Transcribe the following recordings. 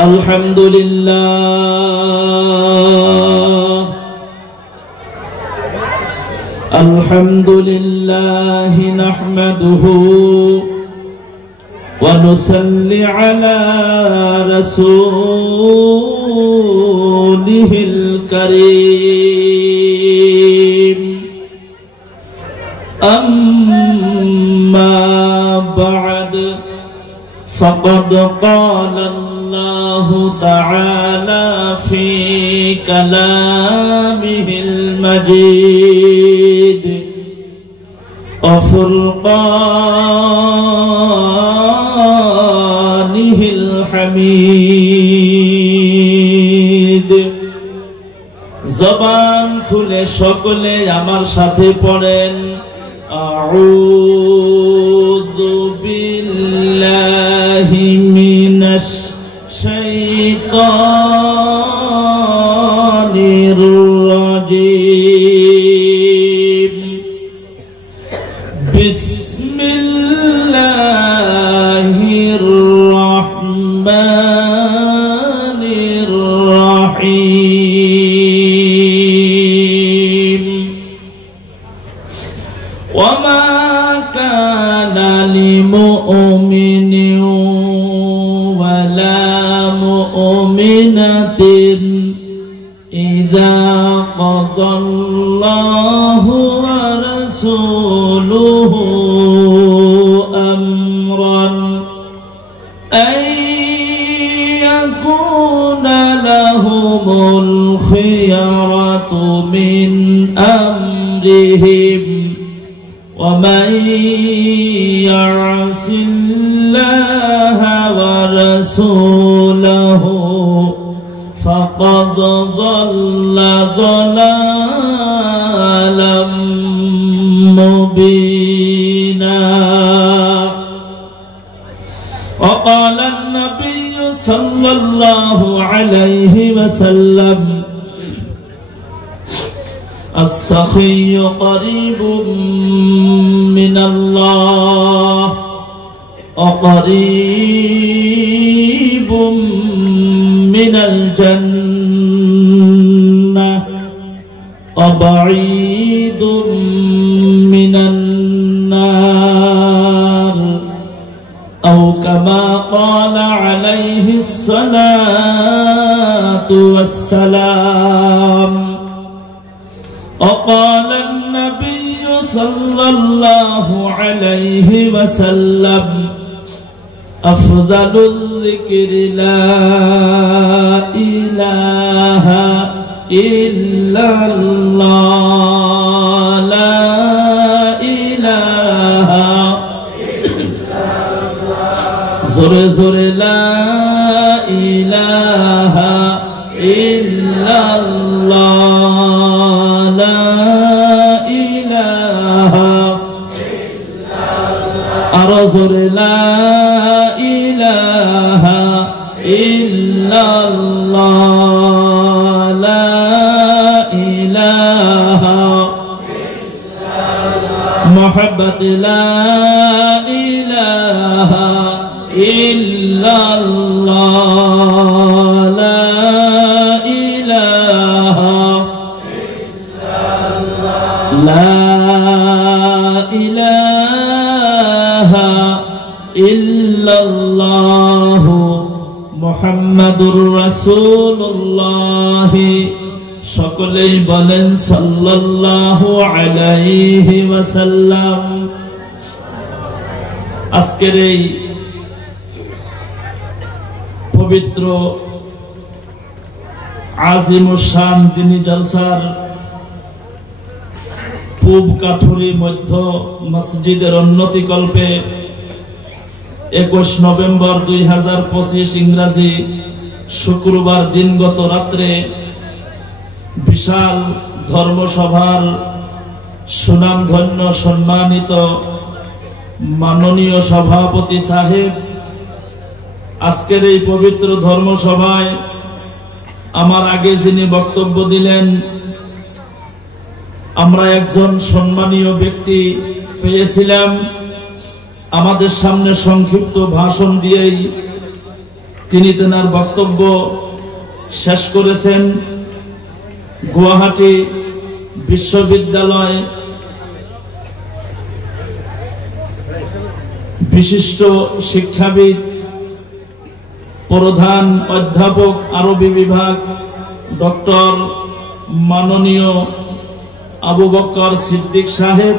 الحمد لله نحمده ونصلي على رسوله الكريم أما بعد فقد قال الله تعالى في كلامه المجيد وفرقانه الحميد জবান খুলে সকলে আমার সাথে পড়েন আউযু বিল্লাহি মিনাশ শাইতানির রাজীম বিসমিল্লাহির রহমানির রহিম ওয়ামা কানা লিমুমিনিন ওয়ালা মুমিনাতিন ইযা কাযাল্লাহু ওয়া রাসূলুহু আমরান আন ইয়াকুনা লাহুমুল খিয়ারাতু মিন আমরিহিম ومن يعص الله ورسوله فقد ضل ضلالا مبينا وقال النبي صلى الله عليه وسلم السخي قريب من الله وقريب من الجنة وبعيد من النار أو كما قال عليه الصلاة والسلام وقال النبي صلى الله عليه وسلم أفضل الذكر لا إله إلا الله لا إله إلا الله زر زر لا إله إلا الله لا إله إلا الله أرزر لا إله إلا الله لا إله إلا الله محبة لا إله إلا الله لا إله لا إله إلا الله মুহাম্মাদুর রাসূলুল্লাহ সকলেই বলেন সাল্লাল্লাহু আলাইহি ওয়াসাল্লাম। আজকের এই পবিত্র আজিমুশ শান দিনী জলসার পূব কাঠুরি মধ্য মসজিদের উন্নতি কল্পে 21 নভেম্বর 2025 ইংরেজি শুক্রবার দিনগত রাত্রে বিশাল ধর্মসভার সুনামধন্য সম্মানিত মাননীয় সভাপতি সাহেব আজকের এই পবিত্র ধর্মসভায় আমার আগে যিনি বক্তব্য দিলেন, আমরা একজন সম্মানীয় ব্যক্তি পেয়েছিলাম। আমাদের সামনে সংক্ষিপ্ত ভাষণ দিয়েই তিনি তেনার বক্তব্য শেষ করেছেন গুয়াহাটি বিশ্ববিদ্যালয় বিশিষ্ট শিক্ষাবিদ প্রধান অধ্যাপক আরবি বিভাগ ডক্টর মাননীয় আবু বকর সিদ্দিক সাহেব।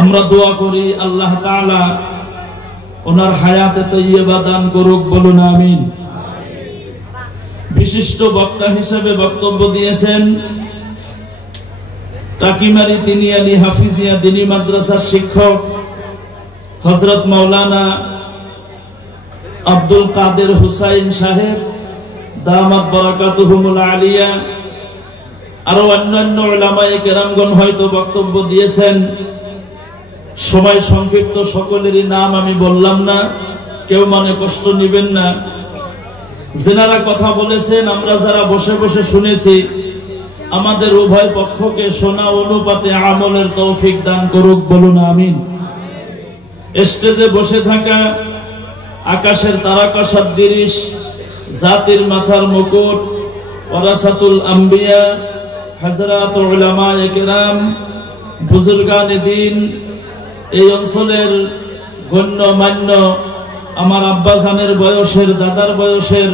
আমরা দোয়া করি আল্লাহ তাআলা ওনার হায়াতে তৈয়বা দান করুক, বলুন আমিন। বিশিষ্ট বক্তা হিসেবে বক্তব্য দিয়েছেন টাকিমারি তিনিয়ালি হাফিজিয়া দিনী মাদ্রাসার শিক্ষক হযরত মাওলানা আব্দুল কাদের হুসাইন সাহেব দামাত বারাকাতুহুমুল আলিয়া। আরো অন্যান্য উলামায়ে কেরামগণ হয়তো বক্তব্য দিয়েছেন। সময় সংক্ষিপ্ত, সকলেরই নাম আমি বললাম না, কেউ মনে কষ্ট নেবেন না। যারা কথা বলেছেন, আমরা যারা বসে বসে শুনেছি, আমাদের উভয় পক্ষকে শোনা অনুপাতে আমলের তৌফিক দান করুক, বলুন আমিন। স্টেজে বসে থাকা আকাশের তারকা সদৃশ, জাতির মাথার মুকুট, ওয়ারাসাতুল আম্বিয়া, হযরত উলামায়ে কেরাম, বুজুর্গানে দ্বীন, এই অঞ্চলের গণ্যমান্য আমার আব্বাজানের বয়সের, দাদার বয়সের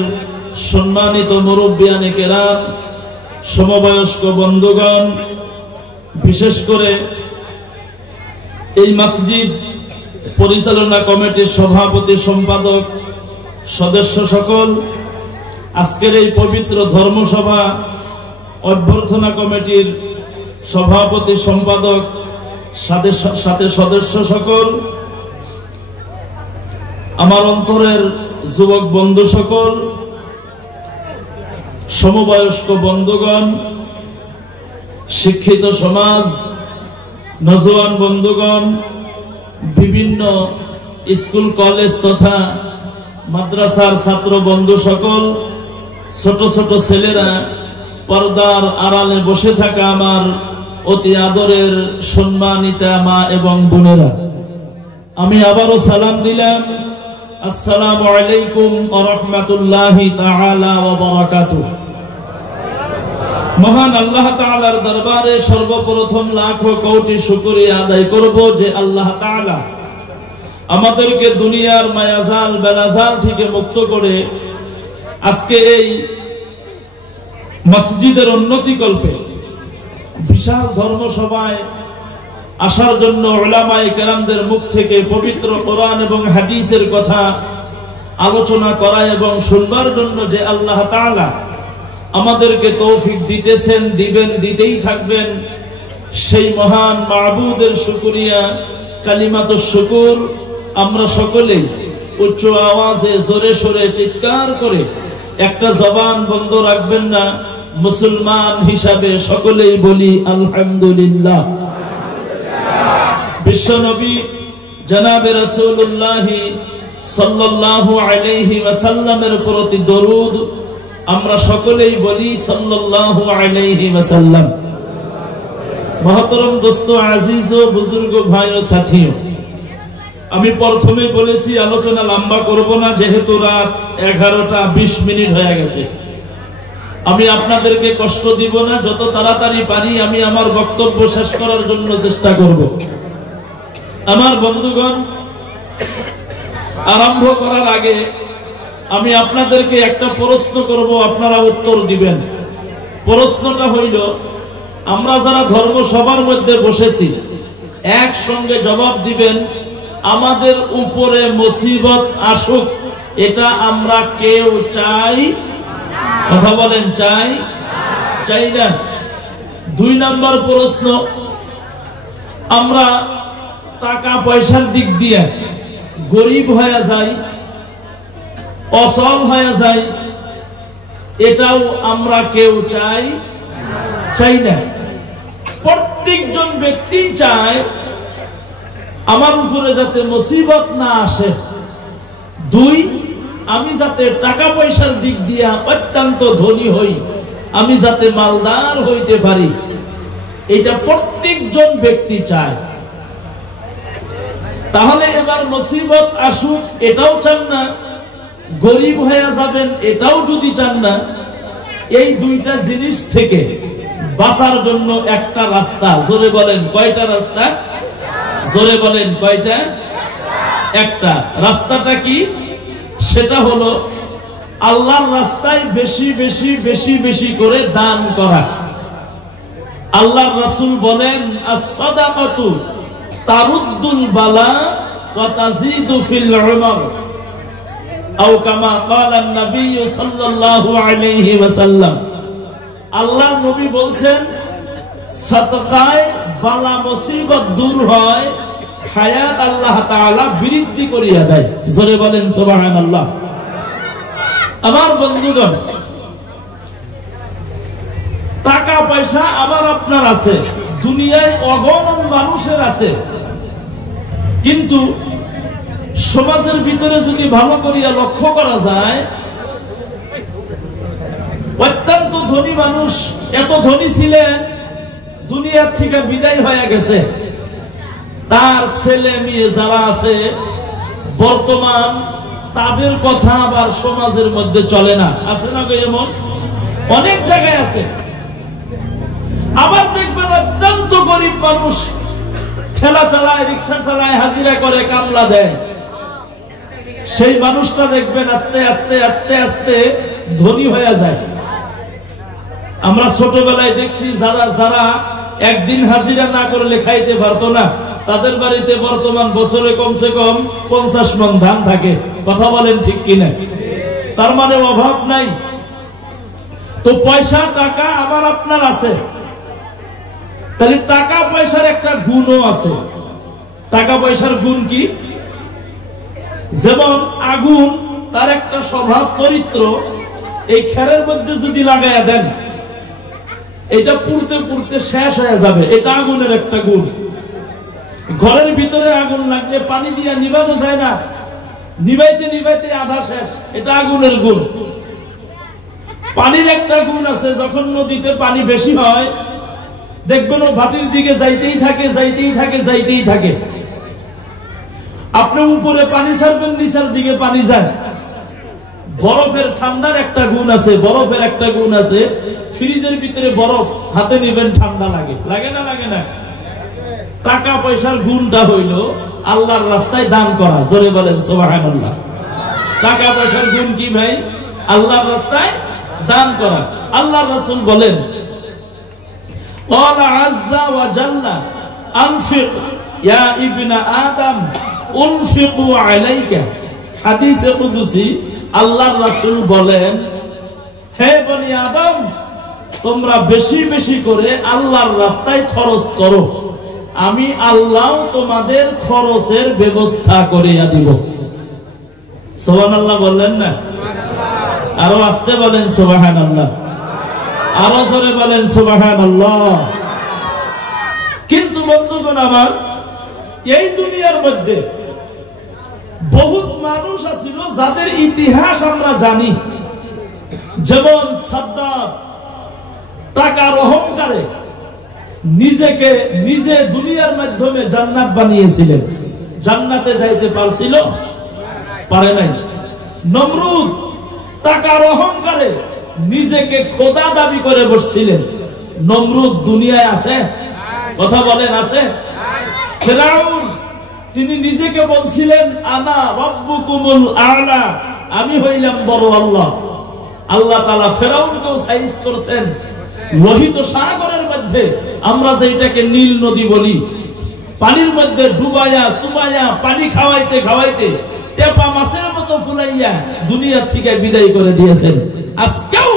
সম্মানিত মুরব্বিয়ানে কেরাম, সমবয়স্ক বন্ধুগণ, বিশেষ করে এই মসজিদ পরিচালনা কমিটির সভাপতি, সম্পাদক, সদস্য সকল, আজকের এই পবিত্র ধর্মসভা অভ্যর্থনা কমিটির সভাপতি, সম্পাদক, সাথে সদস্য সকল, আমার অন্তরের যুবক বন্ধু সকল, সমবয়স্ক বন্ধুগণ, শিক্ষিত সমাজ, নওজোয়ান বন্ধুগণ, বিভিন্ন স্কুল কলেজ তথা মাদ্রাসার ছাত্র বন্ধু সকল, ছোট ছোট ছেলেরা, পর্দার আড়ালে বসে থাকা আমার অতি আদরের সম্মানিতা মা এবং বোনেরা, আমি আবারও সালাম দিলাম। আসসালামু আলাইকুম ওয়া রাহমাতুল্লাহি তাআলা ওয়া বারাকাতুহু। মহান আল্লাহ তাআলার দরবারে সর্বপ্রথম লাখো কোটি শুকরিয়া আদায় করব যে আল্লাহ তাআলা আমাদেরকে দুনিয়ার মায়াজাল বেলাজাল থেকে মুক্ত করে আজকে এই মসজিদের উন্নতি কল্পে বিশাল ধর্মসভায় আসার জন্য উলামায়ে কেরামদের মুখ থেকে পবিত্র কোরআন এবং হাদিসের কথা আলোচনা করা এবং শুনবার জন্য যে আল্লাহ তাআলা আমাদেরকে তৌফিক দিতেছেন, দিবেন, দিতেই থাকবেন, সেই মহান মাবুদের শুকরিয়া কালিমাতুশ শুকুর আমরা সকলেই উচ্চ আওয়াজে জোরে সোরে চিৎকার করে, একটা জবান বন্ধ রাখবেন না, মুসলমান হিসাবে সকলেই বলি আলহামদুলিল্লাহ। বিশ্বনবী জনাবে রাসূলুল্লাহ সাল্লাল্লাহু আলাইহি ওয়াসাল্লামের প্রতি দরুদ আমরা সকলেই বলি সাল্লাল্লাহু আলাইহি ওয়াসাল্লাম। মহতরম দোস্ত, আজিজ ও বুজুর্গ ভাই ও সাথী, আমি প্রথমে বলেছি আলোচনা লম্বা করব না, যেহেতু রাত 11:20 হয়ে গেছে। আমি আপনাদেরকে কষ্ট দিব না, যত তাড়াতাড়ি পারি আমি আমার বক্তব্য শেষ করার জন্য চেষ্টা করব। আমার বন্ধুগণ, আরম্ভ করার আগে আমি আপনাদেরকে একটা প্রশ্ন করব, আপনারা উত্তর দিবেন। প্রশ্নটা হইল, আমরা যারা ধর্মসভার মধ্যে বসেছি একসঙ্গে জবাব দিবেন, আমাদের উপরে মুসিবত আসুক এটা আমরা কেউ চাই? কথা বলেন, চাই? চাই না? 2 নম্বর প্রশ্ন, আমরা টাকা পয়সার দিক দিয়ে গরিব হয়ে যাই, অসল হয়ে যাই, এটাও আমরা কেউ চাই? চাই না। প্রত্যেকজন ব্যক্তি চায় আমার উপরে যাতে মুসিবত না আসে, 2 আমি যাতে টাকা পয়সার দিক দিয়ে অত্যন্ত ধনী হই, আমি যাতে মালদার হইতে পারি, এটা প্রত্যেকজন ব্যক্তি চায়। তাহলে এবার মুসিবত আসুক এটাও চান না, গরিব হয়ে যাবেন এটাও যদি চান না, এই দুইটা জিনিস থেকে বাঁচার জন্য একটা রাস্তা। জোরে বলেন কয়টা রাস্তা? জোরে বলেন কয়টা? একটা। রাস্তাটা কি? সেটা হলো আল্লাহর রাস্তায় বেশি বেশি বেশি বেশি করে দান করা। আল্লাহর রাসূল বলেন, আস-সাদাকাতু তারুদ্দুল বালা ওয়া তাজিদু ফিল উমর, আও কামা ক্বালা নবী সাল্লাল্লাহু আলাইহি ওয়াসাল্লাম। আল্লাহর নবী বলেন, সাদকায় বালা মুসিবত দূর হয়, হায়াত আল্লাহ তাআলা বৃদ্ধি করিয়া দেয়। জোরে বলেন সুবহানাল্লাহ। আমার বন্ধুগণ, টাকা পয়সা আবার আপনার আছে, দুনিয়ায় অগণন মানুষের আছে, কিন্তু সমাজের ভিতরে যদি ভালো করিয়া লক্ষ্য করা যায়, অত্যন্ত ধনী মানুষ, এত ধনী ছিলেন, দুনিয়ার থেকে বিদায় হয়ে গেছে। তার ছেলে মেয়ে যারা আছে বর্তমান, তাদের কথা আবার সমাজের মধ্যে চলে না। আছে না এমন? অনেক জায়গায় আছে। আবার দেখবেন অত্যন্ত গরিব মানুষ, ঠেলা চালায়, রিক্সা চালায়, হাজিরা করে, কামলা দেয়। সেই মানুষটা দেখবেন আস্তে আস্তে আস্তে আস্তে ধনী হয়ে যায়। আমরা ছোটবেলায় দেখছি যারা যারা একদিন হাজিরা না করলে খাইতে পারতো না, তাদের বাড়িতে বর্তমান বছরে কমসে কম 50 মণ ধান থাকে। কথা বলেন ঠিক কিনা? তার মানে অভাব নাই। তো পয়সা টাকা আবার আপনার আছে, তাহলে টাকা পয়সার একটা গুণও আছে। টাকা পয়সার গুণ কি? যেমন আগুন, তার একটা স্বভাব চরিত্র, এই খেরের মধ্যে যদি লাগাইয়া দেন, এটা পুড়তে পুড়তে শেষ হয়ে যাবে। এটা আগুনের একটা গুণ। ঘরের ভিতরে আগুন লাগলে পানি দিয়া নিভানো যায় না, নিভাইতে নিভাইতে আধা শেষ। এটা আগুনের গুণ। পানির একটা গুণ আছে, যখন নদীতে পানি বেশি হয় দেখবেন ও ভাটির দিকে যাইতেই থাকে, যাইতেই থাকে, যাইতেই থাকে। আপনি উপরে পানি ছাড়বেন, নিচের দিকে পানি যায়। বরফের ঠান্ডার একটা গুণ আছে, বরফের একটা গুণ আছে। ফ্রিজের ভিতরে বরফ হাতে নিবেন, ঠান্ডা লাগে, লাগে না? লাগে না? টাকা পয়সার গুণটা হইল আল্লাহর রাস্তায় দান করা। জোরে বলেন সুবহানাল্লাহ। টাকা পয়সার গুণ কি ভাই? আল্লাহর রাস্তায় দান করা। আল্লাহর রাসূল বলেন, ক্বালা আযযা ওয়া জাল্লা, আনফিক ইয়া ইবনা আদম, উনফিকু আলাইকা। হাদিসে কুদসি আল্লাহর রাসূল বলেন, হে বনি আদম, তোমরা বেশি বেশি করে আল্লাহর রাস্তায় খরচ করো, আমি আল্লাহ তোমাদের খরচের ব্যবস্থা করিয়া দিব। সুবহানাল্লাহ বললেন না? আরো আস্তে বলেন সুবহানাল্লাহ, আরো জোরে বলেন সুবহানাল্লাহ। কিন্তু বন্ধুগণ আমার, এই দুনিয়ার মধ্যে বহুত মানুষ আছিল যাদের ইতিহাস আমরা জানি। যেমন সাদ্দাত টাকার অহংকারে নিজেকে নিজে দুনিয়ার মাধ্যমে জান্নাত বানিয়েছিলেন। জান্নাতে যাইতে পারছিল? পারে নাই। নমরুদ টাকার অহংকারে নিজেকে খোদা দাবি করে বসছিলেন। নমরুদ দুনিয়ায় আছে? কথা বলেন আছে? ফিরাউন তিনি নিজেকে বলছিলেন, আনা রাব্বুকুমুল আ'লা, আমি হইলাম বড় আল্লাহ। আল্লাহ তাআলা ফিরাউনকেও সাইজ করেছেন লোহিত সাগরের মধ্যে, আমরা যেটাকে নীল নদী বলি, পানির মধ্যে ডুবাইয়া চুবাইয়া পানি খাওয়াইতে খাওয়াইতে টেপা মাছের মতো ফুলাইয়া দুনিয়া থেকে বিদায় করে দিয়েছেন। আজকেও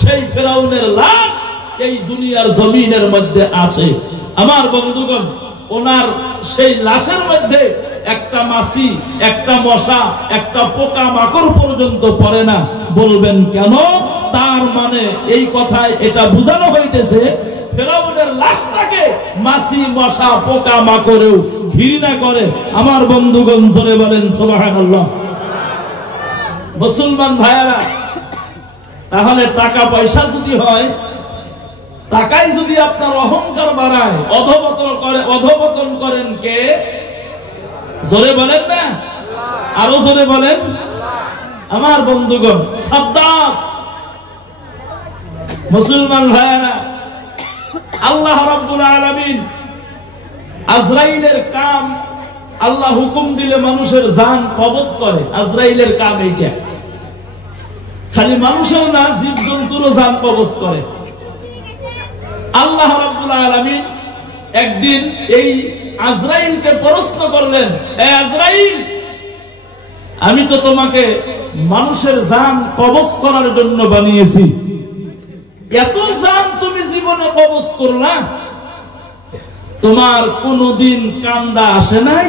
সেই ফিরাউনের লাশ এই দুনিয়ার জমিনের মধ্যে আছে। আমার বন্ধুগণ, ওনার সেই লাশের মধ্যে একটা মাছি, একটা মশা, একটা পোকা মাকড় পর্যন্ত পড়ে না। বলবেন কেন? তার মানে এই কথায় এটা বোঝানো হইতেছে ফিরাউনের লাশটাকে মাছি মশা পোকা মাকড়েও ঘৃণা করে। আমার বন্ধুগণ জোরে বলেন সুবহানাল্লাহ। মুসলমান ভাইয়েরা, তাহলে টাকা পয়সা যদি হয়, টাকাই যদি আপনার অহংকার বাড়ায়, অধপতন করেন কে? জোরে বলেন না? আরো জোরে বলেন। আমার বন্ধুগণ, সাদ্দাত মুসলমান ভাইরা, আল্লাহ রাব্বুল আলামিন আজরাইলের কাম, আল্লাহ হুকুম দিলে মানুষের জান কবজ করে। আজরাইলের কাম এইটা, খালি মানুষের না, জীবজন্তুরও জান কবজ করে। আল্লাহ রাব্বুল আলামিন একদিন এই আজরাইলকে প্রশ্ন করলেন, এ আজরাইল, আমি তো তোমাকে মানুষের জান কবজ করার জন্য বানিয়েছি, এত জান তুমি জীবনে কবজ করলা, তোমার কোনদিন কান্দা আসে নাই?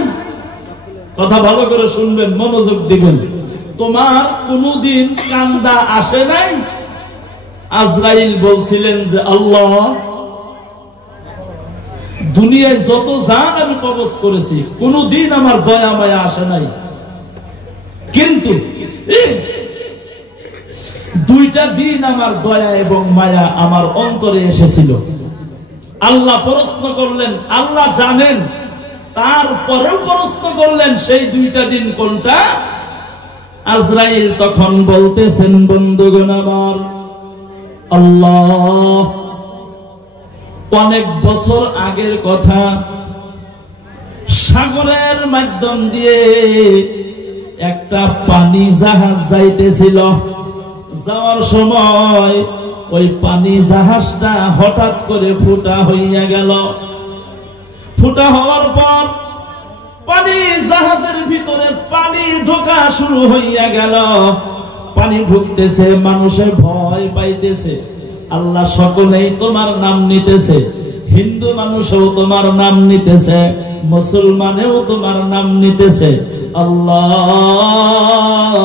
কথা ভালো করে শুনবেন, মনোযোগ দিবেন। তোমার কোনদিন কান্দা আসে নাই? আজরাইল বলছিলেন যে আল্লাহ, দুনিয়ায় যত জান আমি কবজ করেছি, কোনদিন আমার দয়া মায়া আসে নাই, কিন্তু দুইটা দিন আমার দয়া এবং মায়া আমার অন্তরে এসেছিল। আল্লাহ প্রশ্ন করলেন, আল্লাহ জানেন, তারপরেও প্রশ্ন করলেন সেই দুইটা দিন কোনটা? আজরাইল তখন বলতেছেন, বন্ধুগণ আমার, আল্লাহ, অনেক বছর আগের কথা, সাগরের মাধ্যম দিয়ে একটা পানি জাহাজ যাইতেছিল। যাওয়ার সময় ওই পানি জাহাজটা হঠাৎ করে ফুটা হইয়া গেল। ফুটা হওয়ার পর পানি জাহাজের ভিতরে পানি ঢোকা শুরু হইয়া গেল। পানি ঢুকতেছে, মানুষে ভয় পাইতেছে। আল্লাহ সকলেই তোমার নাম নিতেছে, হিন্দু মানুষও তোমার নাম নিতেছে, মুসলমানেও তোমার নাম নিতেছে। আল্লাহ,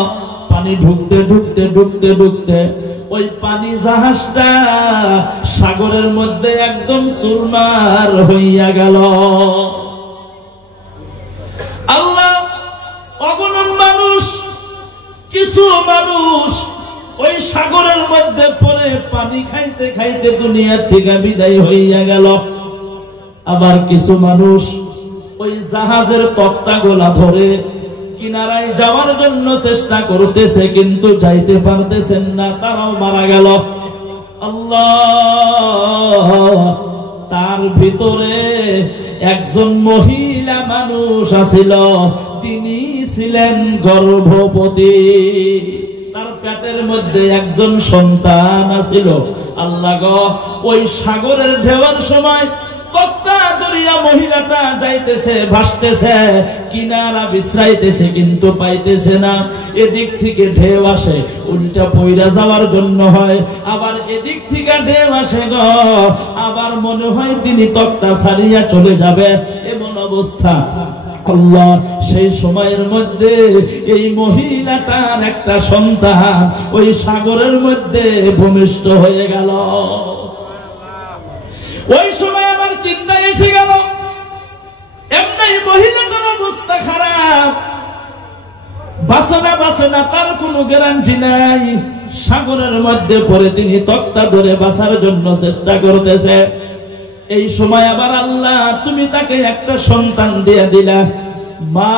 পানি ঢুকতে ঢুকতে ঢুকতে ঢুকতে ওই পানি জাহাজটা সাগরের মধ্যে একদম চুরমার হইয়া গেল। আল্লাহ, অগণন মানুষ, কিছু মানুষ ওই সাগরের মধ্যে পড়ে পানি খাইতে খাইতে দুনিয়া থেকে বিদায় হইয়া গেল। আবার কিছু মানুষ ওই জাহাজের তক্তাগুলা ধরে কিনারায় যাওয়ার জন্য চেষ্টা করতেছে, কিন্তু যাইতে পারতেছেন না, তারাও মারা গেল। আল্লাহ, তার ভিতরে একজন মহিলা মানুষ আছিল, তিনি ছিলেন গর্ভবতী, তার পেটের মধ্যে একজন সন্তান আছিল। আল্লাহ গো, ওই সাগরের ঢেউয়ের সময় তক্তা দরিয়া মহিলাটা যাইতেছে, ভাসতেছে, কিনারা বিশ্রাইতেছে, কিন্তু পাইতেছে না। এদিক থেকে ঢেউ আসে, উল্টা পইরা যাওয়ার জন্য হয়, আবার এদিক থেকে ঢেউ আসে গো, আবার মনে হয় তিনি তক্তা ছাড়িয়া চলে যাবে, এমন অবস্থা। আল্লাহ, সেই সময়ের মধ্যে এই মহিলাটার একটা সন্তান ওই সাগরের মধ্যে ভূমিষ্ঠ হয়ে গেল। ওই সময় আমার চিন্তা এসে গেল, এমনি মহিলাটার অবস্থা খারাপ, বাঁচে না তার কোনো গ্যারান্টি নাই। সাগরের মধ্যে পড়ে তিনি তক্তা ধরে বাঁচার জন্য চেষ্টা করতেছে। এই সময় আবার আল্লাহ, তুমি তাকে একটা সন্তান দিয়ে দিলা। মা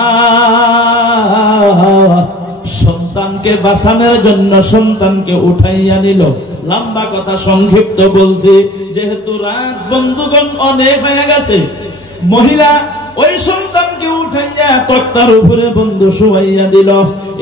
সন্তানকে বাঁচানোর জন্য সন্তানকে উঠাইয়া নিল। লম্বা কথা সংক্ষিপ্ত বলছি, যেহেতু রাত বন্ধুগণ অনেক হয়ে গেছে। মহিলা ওই সন্তানকে উঠাইয়া তক্তার উপরে বন্ধু শুয়াইয়া দিল।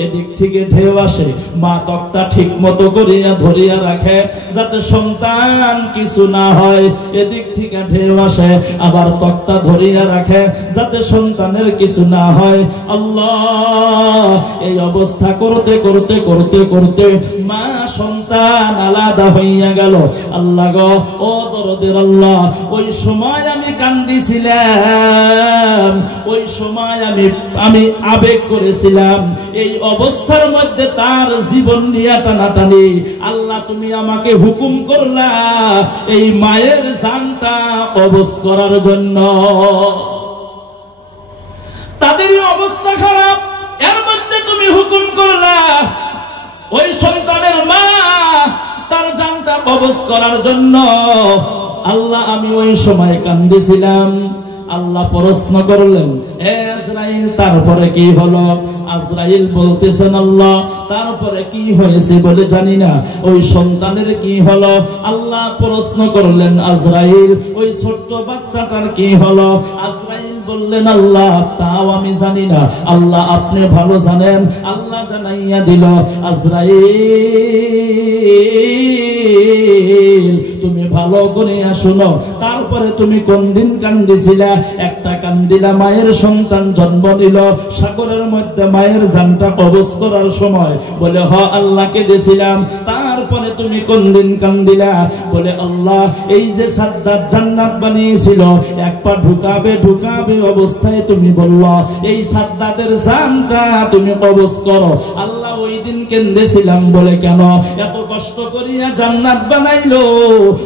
এদিক থেকে ঢেউ আসে, মা তক্তা ঠিক মতো করিয়া ধরিয়া রাখে যাতে সন্তান কিছু না হয়। এদিক থেকে ঢেউ আসে, আবার তক্তা ধরিয়া রাখে যাতে সন্তানের কিছু না হয়। আল্লাহ, এই অবস্থা করতে করতে করতে করতে মা সন্তান আলাদা হইয়া গেল। আল্লাহ গো, ও দরদের আল্লাহ, ওই সময় আমি কান্দিছিলাম, ওই সময় আমি আবেগ করেছিলাম। এই অবস্থার মধ্যে তার জীবন নিয়ে টানাটানি। আল্লাহ, তুমি আমাকে হুকুম করলা এই মায়ের জানটা কবজ করার জন্য। তাদেরই অবস্থা খারাপ, এর মধ্যে তুমি হুকুম করলা ওই সন্তানের মা তার জানটা কবজ করার জন্য। আল্লাহ, আমি ওই সময় কান্দিছিলাম। আল্লাহ প্রশ্ন করলেন, হে আজরাইল তারপরে কি হলো? আজরাইল বলতেছেন, আল্লাহ তারপরে কি হয়েছে বলে জানি না। ওই সন্তানের কি হলো? আল্লাহ প্রশ্ন করলেন, আজরাইল ওই ছোট্ট বাচ্চাটার কি হলো? আজরাইল বললেন, আল্লাহ তাও আমি জানি না, আল্লাহ আপনি ভালো জানেন। আল্লাহ জানাইয়া দিল, আজরাইল তুমি ভালো করে শুনো, তারপরে তুমি কোন দিন কান্দিছিলা? একটা কান্দিলা মায়ের সন্তান জন্ম নিল সাগরের মধ্যে, মায়ের জানটা কবজ করার সময়। বলে হ আল্লাহকে দিয়েছিলাম। তারপরে তুমি কোন দিন কান্দিলা? বলে আল্লাহ এই যে সাদ্দাত জান্নাত বানিয়েছিল, এক পা ঢুকাবে ঢুকাবে অবস্থায় তুমি বলল এই সাদ্দাতের জানটা তুমি কবজ করো। আল্লাহ ওই দিন কেঁদেছিলাম। বলে কেন? এত কষ্ট করিয়া জান্নাত বানাইলো,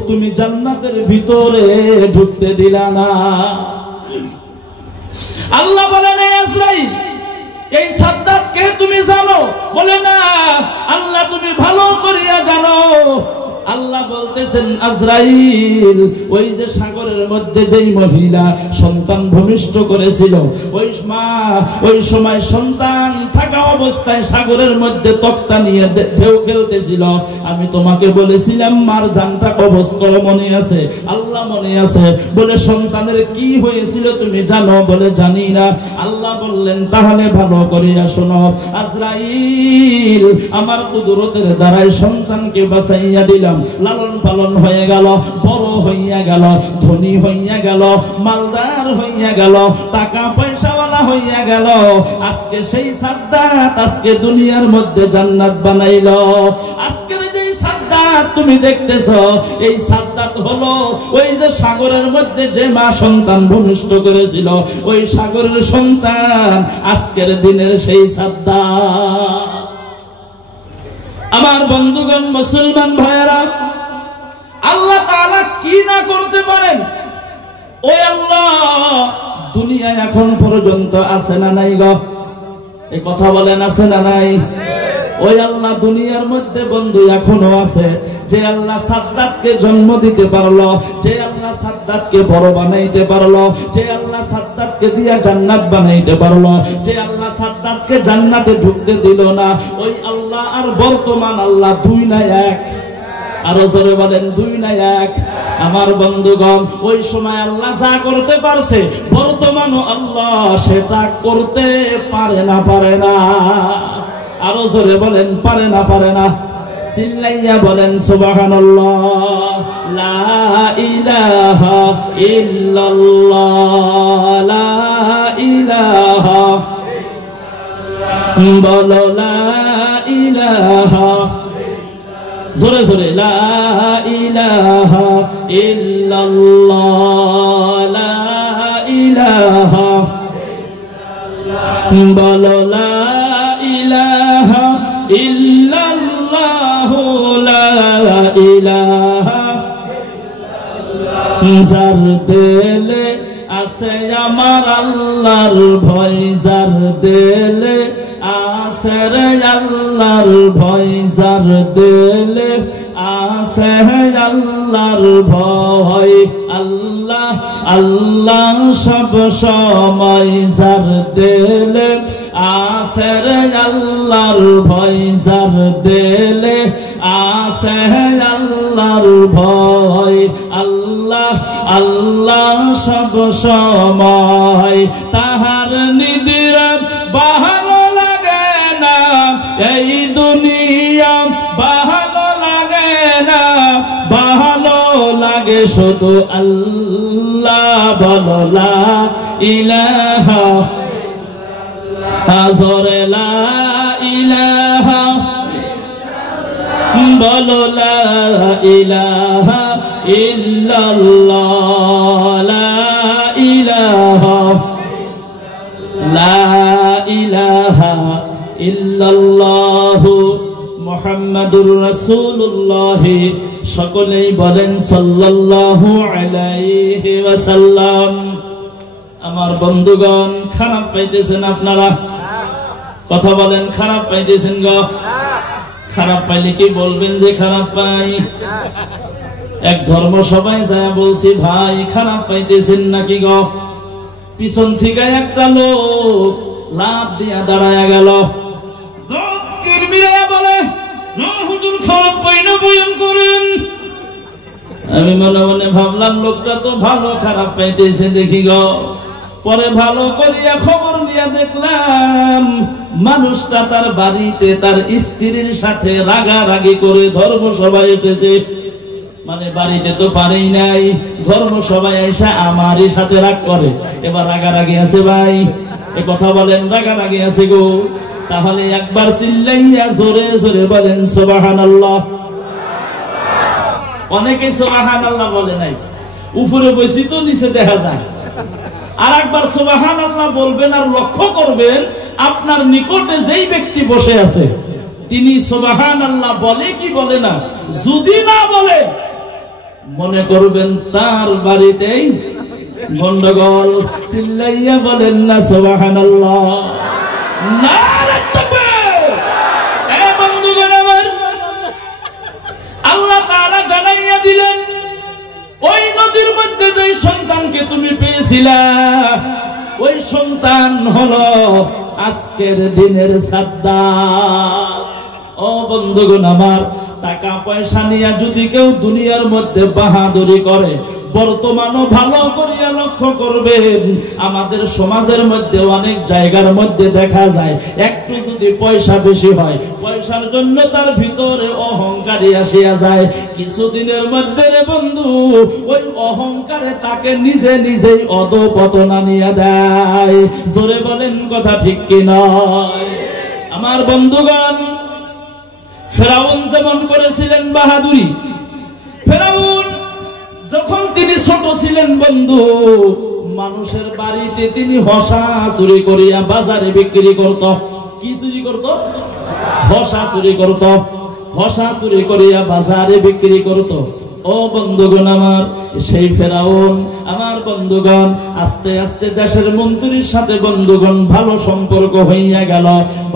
তুমি জান্নাতের ভিতরে ঢুকতে দিলা না। আল্লাহ বলেন, এই আজরাইল এই সাদ্দাতকে তুমি জানো? বলে না। আল্লাহ তুমি ভালো করিয়া জানো। আল্লাহ বলতেছেন, আজরাইল ওই যে সাগরের মধ্যে যেই মহিলা সন্তান ভূমিষ্ঠ করেছিল, ওই সময় সন্তান থাকা অবস্থায় সাগরের মধ্যে তক্তা নিয়ে ঢেউ খেলতেছিল। আমি তোমাকে বলেছিলাম মার জানটা কবজ করো, মনে আছে? আল্লাহ মনে আছে। বলে সন্তানের কি হয়েছিল তুমি জানো? বলে জানি না। আল্লাহ বললেন, তাহলে ভালো করিয়া শোনো, আজরাইল আমার কুদরতের দ্বারাই সন্তানকে বাঁচাইয়া দিলাম। লালন পালন হয়ে গেল, বড় হইয়া গেল, ধনী হইয়া গেল, মালদার হইয়া গেল, টাকা পয়সাওয়ালা হইয়া গেল। আজকে সেই সাদ্দাত আজকে দুনিয়ার মধ্যে জান্নাত বানাইল। আজকের যে সাদ্দাত তুমি দেখতেছো, এই সাদ্দাত হলো ওই যে সাগরের মধ্যে যে মা সন্তান ভূমিষ্ঠ করেছিল, ওই সাগরের সন্তান আজকের দিনের সেই সাদ্দাত। আমার বন্ধুগণ, মুসলমান ভাইয়েরা, আল্লাহ তাআলা কি না করতে পারেন? ওই আল্লাহ দুনিয়ায় এখন পর্যন্ত আছে না নাই গো? এই কথা বলেন, আছে না নাই? ওই আল্লাহ দুনিয়ার মধ্যে বন্ধু এখনো আছে। যে আল্লাহ সাদ্দাতকে জন্ম দিতে পারলো, যে আল্লাহ সাদ্দাতকে বড় বানাইতে পারলো, যে আল্লাহ সাদ্দাতকে দিয়া জান্নাত বানাইতে পারলো, যে আল্লাহ সাদ্দাতকে জান্নাতে ঢুকতে দিল না, ওই আল্লাহ আর বর্তমান আল্লাহ দুই না এক? আরো জোরে বলেন, দুই না এক? আমার বন্ধুগণ, ওই সময় আল্লাহ যা করতে পারছে, বর্তমানও আল্লাহ সেটা করতে পারে না? পারে না? আরো জোরে বলেন, পারে না? পারে না? চিল্লাইয়া বলেন সুবহানাল্লাহ। লা ইলাহা ইল্লাল্লাহ, লা ইলাহা, বলো লা ইলাহা, জোরে জোরে, লা ইলাহা ইল্লাল্লাহ, লা ইলাহা, বলো লা ইলাহা ইল্লাল্লাহ, লা ইলাহা। যার দিলে আছে আমার আল্লাহর ভয়, যার দিলে আছে রে আল্লাহর ভয়, যার দিলে আছে আল্লাহর ভয়, আল্লাহ আল্লাহ সব সময়। যার দিলে আছে রে আল্লাহর ভয়, যার দিলে আছে আল্লাহর ভয়, আল্লাহ আল্লাহ সব সময়। তাহার নিদিরা ভালো লাগে না, এই দুনিয়া ভালো লাগে না, ভালো লাগে শুধু আল্লাহ। বলো লা ইলাহা, জোরে লা ইলাহা, বলো লা ইলাহা ইল্লাল্লাহ, লা ইলাহা, লা ইলাহা ইল্লাল্লাহু মুহাম্মাদুর রাসূলুল্লাহ। সকলেই বলেন সাল্লাল্লাহু আলাইহি ওয়াসাল্লাম। আমার বন্ধুগণ, খারাপ পাইতেছেন আপনারা? কথা বলেন, খারাপ পাইতেছেন গো? খারাপ পাইলে কি বলবেন যে খারাপ পাই? এক ধর্ম সবাই যায় বলছি, ভাই খারাপ পাইতেছেন নাকি গো? পিছন থেকে একটা লোক লাফ দিয়া দাঁড়ায়া গেল। বলে হুজুর খারাপ পাইনা বয়ান করেন। আমি মনে মনে ভাবলাম লোকটা তো ভালো খারাপ পাইতেছে দেখি গো। পরে ভালো করিয়া খবর নিয়ে দেখলাম মানুষটা তার বাড়িতে তার স্ত্রীর সাথে রাগারাগি করে ধর্মসভায় এসেছে। মানে বাড়িতে তো পারেই নাই, ধর্মসভায় এসে আমারই সাথে রাগ করে। এবার রাগারাগি আছে ভাই, এ কথা বলেন, রাগারাগি আছে গো। তাহলে একবার চিল্লাইয়া জোরে জোরে বলেন সুবহানাল্লাহ। অনেকে সুবহানাল্লাহ বলে নাই, উপরে বসি তো নিচে দেখা যায়। আর একবার সুবহানাল্লাহ বলবেন, আর লক্ষ্য করবেন আপনার নিকটে যেই ব্যক্তি বসে আছে তিনি সুবহানাল্লাহ বলে কি বলে না। যদি না বলে মনে করবেন তার বাড়িতেই গন্ডগোল। চিল্লাইয়া বলেন না সুবহানাল্লাহ। নারে তাকবীর। এ বন্ধুগণ আমার, আল্লাহ তাআলা জানাইয়া দিলেন ওই নদীর মধ্যে যে সন্তানকে তুমি পেয়েছিলা ওই সন্তান হলো আজকের দিনের সাদ্দাত। ও বন্ধুগণ আমার, টাকা পয়সা নিয়ে যদি কেউ দুনিয়ার মধ্যে বাহাদুরি করে, বর্তমানও ভালো করিয়া লক্ষ্য করবেন আমাদের সমাজের মধ্যে অনেক জায়গার মধ্যে দেখা যায় একটু যদি পয়সা বেশি হয়, পয়সার জন্য তার ভিতরে অহংকারী আসিয়া যায়। কিছুদিনের মধ্যে রে বন্ধু ওই অহংকারে তাকে নিজে নিজেই অধঃপতন আনিয়া দেয়। জোরে বলেন কথা ঠিক কি নয়? আমার বন্ধুগণ, ফেরাউন যেমন করেছিলেন বাহাদুরি, ফেরাউন যখন তিনি ছোট ছিলেন বন্ধু, মানুষের বাড়িতে তিনি হসা চুরি করিয়া বাজারে বিক্রি করত। কি চুরি করত? হসা চুরি করত। হসা চুরি করিয়া বাজারে বিক্রি করত। ও বন্ধুগণ আমার, সেই ফেরাউন আমার বন্ধুগণ আস্তে আস্তে দেশের মন্ত্রীর সাথে বন্ধুগণ ভালো সম্পর্ক হইয়া গেল।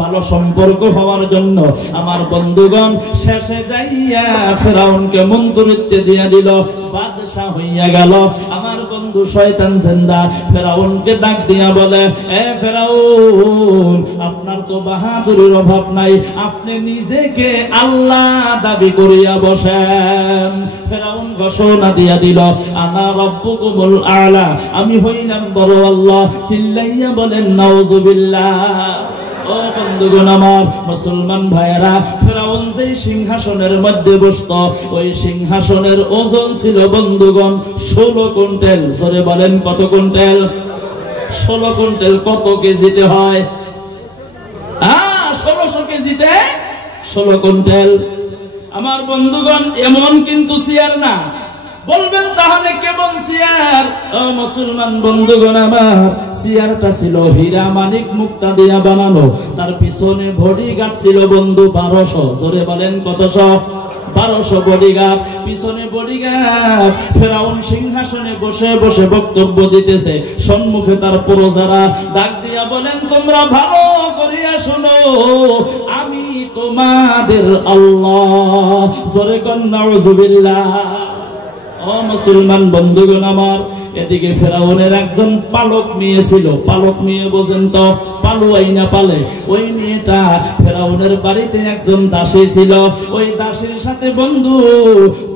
ভালো সম্পর্ক হওয়ার জন্য আমার বন্ধুগণ শেষে যাইয়া ফেরাউনকে মন্ত্রিত্ব দিয়া দিল, বাদশা হইয়া গেল। আমার বন্ধু শয়তান জিন্দা ফেরাউনকে ডাক দিয়া বলে, এ ফেরাউন, আপনার তো বাহাদুরির অভাব নাই, আপনি নিজেকে আল্লাহ দাবি করিয়া বসেন। ফেরাউন ঘোষণা দিয়া দিল, আনা রাব্বুকুমুল আ'লা, আমি হইলাম বড় আল্লাহ। চিল্লাইয়া বলেন নাউযুবিল্লাহ। ও বন্ধুগণ আমার, মুসলমান ভাইয়েরা, ফেরাউন যে সিংহাসনের মধ্যে বসত ওই সিংহাসনের ওজন ছিল বন্ধুগণ 16 কুইন্টাল। জোরে বলেন কত কুইন্টাল? 16 কুইন্টাল। কত কেজিতে হয়? 1600 কেজিতে 16 কুইন্টাল। আমার বন্ধুগণ এমন কিন্তু চেয়ার না। বলবেন তাহলে কেমন চেয়ার? ও মুসলমান বন্ধুগণ আমার, চেয়ারটা ছিল হীরা মানিক মুক্তা দিয়া বানানো। তার পিছনে বডিগার্ড ছিল বন্ধু 1200। জোরে বলেন কতশো? 1200 বডিগার্ড। পিছনে বডিগার্ড। ফেরাউন সিংহাসনে বসে বসে বক্তব্য দিতেছে, সম্মুখে তার প্রজারা। ডাক দিয়া বলেন, তোমরা ভালো করিয়া শোনো, আমি তোমাদের আল্লাহ। জোরে কোন নাউযুবিল্লাহ। ও মুসলমান বন্ধুগণ আমার, এদিকে ফেরাউনের একজন পালক মেয়ে ছিল। পালক মেয়ে বোঝেন তো? পালুয়াই না পালে। ওই মেয়েটা ফেরাউনের বাড়িতে একজন দাসী ছিল। ওই দাসীর সাথে বন্ধু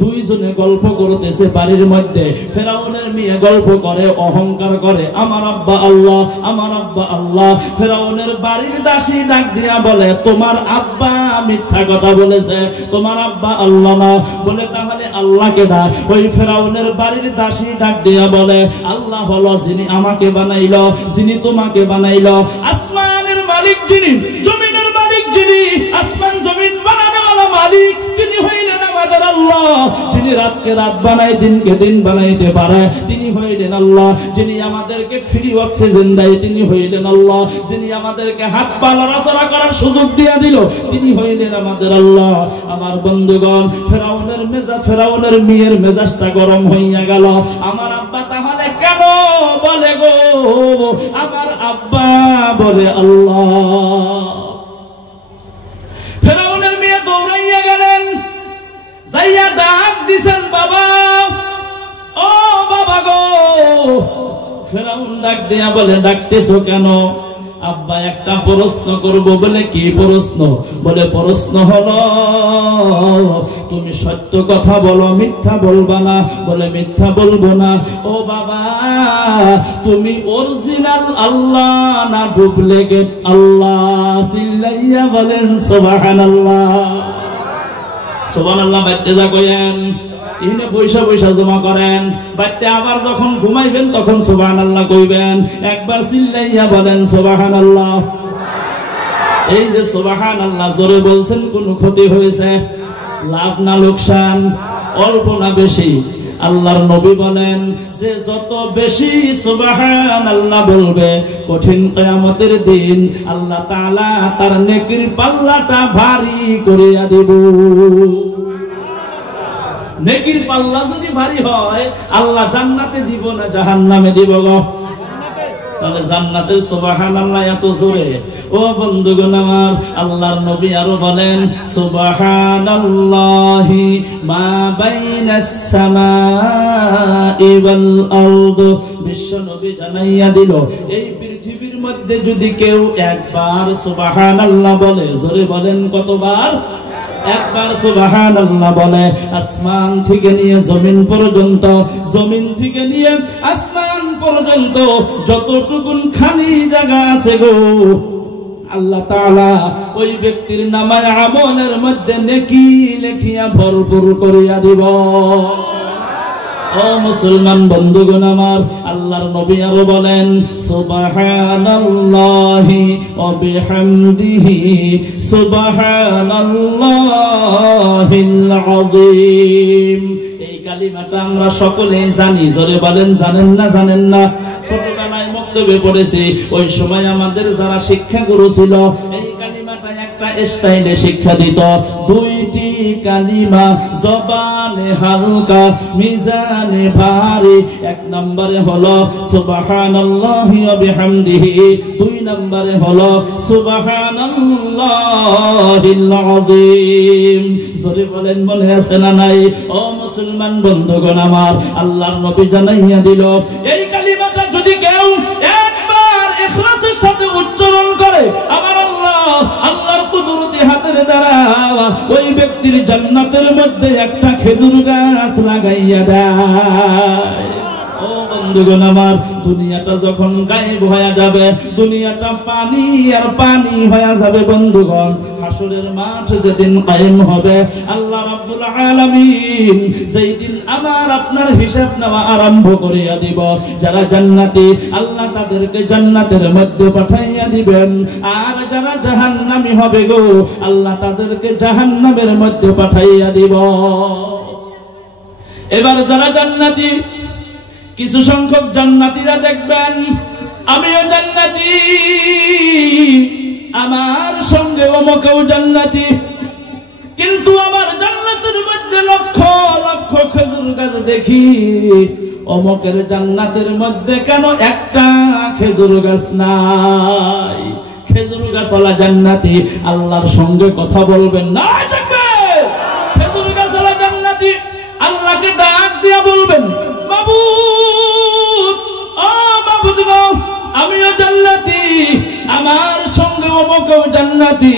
দুইজনে গল্প করতেছে বাড়ির মধ্যে। ফেরাউনের মেয়ে গল্প করে, অহংকার করে, আমার আব্বা আল্লাহ, আমার আব্বা আল্লাহ। ফেরাউনের বাড়ির দাসী ডাক দিয়া বলে, তোমার আব্বা মিথ্যা কথা বলেছে, তোমার আব্বা আল্লাহ না। বলে তাহলে আল্লাহকে ডাক। ওই ফেরাউনের বাড়ির দাসী ডাক দিয়া বলে, আল্লাহ হলো যিনি আমাকে বানাইল, যিনি তোমাকে বানাইল। আসমানের মালিক যিনি, জমিনের মালিক যিনি, আসমান জমিন বানানোওয়ালা মালিক তিনি হইলেন আমাদের আল্লাহ। যিনি রাতকে রাত বানায়, দিনকে দিন বানাইতে পারে তিনি হইলেন আল্লাহ। যিনি আমাদেরকে ফ্রি অক্সিজেন দেয় তিনি হইলেন আল্লাহ। যিনি আমাদেরকে হাত পা নড়াচড়া করার সুযোগ দিয়া দিল তিনি হইলেন আমাদের আল্লাহ। আমার বন্ধুগণ, ফেরাউনের মেয়ের মেজাজটা গরম হইয়া গেল। আমার আব্বা তাহলে কেন বলে গো? আমার আব্বা বলে আল্লাহ। ফেরাউনের মেয়ে দৌড়াইয়া গেলেন, যাইয়া ডাক দিছেন, বাবা, ও বাবা গো। ফেরাউন ডাক দিয়া বলে, ডাকতেছো কেন? আব্বা একটা প্রশ্ন করব। বলে কি প্রশ্ন? বলে প্রশ্ন হলো তুমি সত্য কথা বলো, মিথ্যা বলবা না। বলে মিথ্যা বলবো না। ও বাবা, তুমি অরিজিনাল আল্লাহ না ডুপ্লিকেট আল্লাহ? চিল্লাইয়া বলেন সুবহানাল্লাহ। সুবহানাল্লাহ বাইতে যা কইেন, এখানে পয়সা পয়সা জমা করেন, বাইতে আবার যখন ঘুমাইবেন তখন সুবহানাল্লাহ কইবেন। একবার চিল্লাইয়া বলেন সুবহানাল্লাহ। এই যে সুবহানাল্লাহ জোরে বলছেন, কোন ক্ষতি হয়েছে? লাভ না লোকসান? অল্প না বেশি? আল্লাহর নবী বলেন যে যত বেশি সুবহানাল্লাহ বলবে, কঠিন কিয়ামতের দিন আল্লাহ তাআলা তার নেকির পাল্লাটা ভারী করিয়া দিব। নেকির পাল্লা যদি ভারী হয়, আল্লাহ জান্নাতে দিব না জাহান্নামে দিব গো? তাহলে জান্নাতে সুবহানাল্লাহ এত জোরে। ও বন্ধুগণ আমার, আল্লাহর নবী আরো বলেন সুবহানাল্লাহি মা বাইনাস সামাই ওয়াল আরদ। বিশ্ব নবী জানাইয়া দিল, এই পৃথিবীর মধ্যে যদি কেউ একবার সুবহানাল্লাহ বলে, জোরে বলেন কতবার? একবার সুবহানাল্লাহ বলে, আসমান থেকে নিয়ে জমিন পর্যন্ত, জমিন থেকে নিয়ে আসমান পর্যন্ত যতটুকুন খালি জায়গা আছে গো, আল্লাহ তাআলা ওই ব্যক্তির নামায় আমলের মধ্যে নেকি লেখিয়া ভরপুর করিয়া দিব। ও মুসলমান বন্ধুগণ আমার, আল্লাহর নবী আরো বলেন সুবহানাল্লাহি ওয়া বিহামদিহি সুবহানাল্লাহিল আযীম। এই কালিমাটা আমরা সকলেই জানি, জোরে বলেন জানেন না? জানেন না? ছোটবেলায় মক্তবে পড়েছি, ওই সময় আমাদের যারা শিক্ষাগুরু ছিল এই কালিমাটা একটা স্টাইলে শিক্ষা দিত। দুইটি কালিমা জবানে হালকা, মিজানে ভারী। এক নম্বরে হলো সুবহানাল্লাহি ওয়া বিহামদিহি, দুই নম্বরে হলো সুবহানাল্লাহিল আযীম। জোরে বলেন মনে আছে না নাই? ও মুসলমান বন্ধুগণ আমার, আল্লাহর নবী জানাইয়া দিল, এই কালিমাটা যদি কেউ একবার ইখলাসের সাথে উচ্চারণ করে, আমার আল্লাহর কুদরতি হাতের দ্বারা ওই ব্যক্তির জান্নাতের মধ্যে একটা খেজুর গাছ লাগাইয়া দেয়। ও বন্ধুগণ আমার, দুনিয়াটা যখন গায়েব হয়ে যাবে, দুনিয়াটা পানি আর পানি হয়ে যাবে বন্ধুগণ, হাসরের মাঠ যেদিন কায়েম হবে, আল্লাহ রাব্বুল আলামিন যেই দিন আমার আপনার হিসাব নেওয়া আরম্ভ করিয়া দিব, যারা জান্নাতি আল্লাহ তাদেরকে জান্নাতের মধ্যে পাঠাইয়া দিবেন, আর যারা জাহান্নামী হবে গো, আল্লাহ তাদেরকে জাহান্নামের মধ্যে পাঠাইয়া দিব। এবার যারা জান্নাতি, কিছু সংখ্যক জান্নাতীরা দেখবেন আমিও জান্নাতি, আমার সঙ্গে অমুকেও জান্নাতি, কিন্তু আমার জান্নাতের মধ্যে লক্ষ লক্ষ খেজুর গাছ দেখি, অমুকের জান্নাতের মধ্যে কেন একটা খেজুর গাছ নাই? খেজুর গাছওয়ালা জান্নাতি আল্লাহর সঙ্গে কথা বলবেন না, দেখবে খেজুর গাছওয়ালা জান্নাতি আল্লাহকে ডাক দিয়া বলবেন, মাবুদ, ও মাবুদ গো, আমিও জান্নাতি, আমার সঙ্গে অমুকেও জান্নাতি,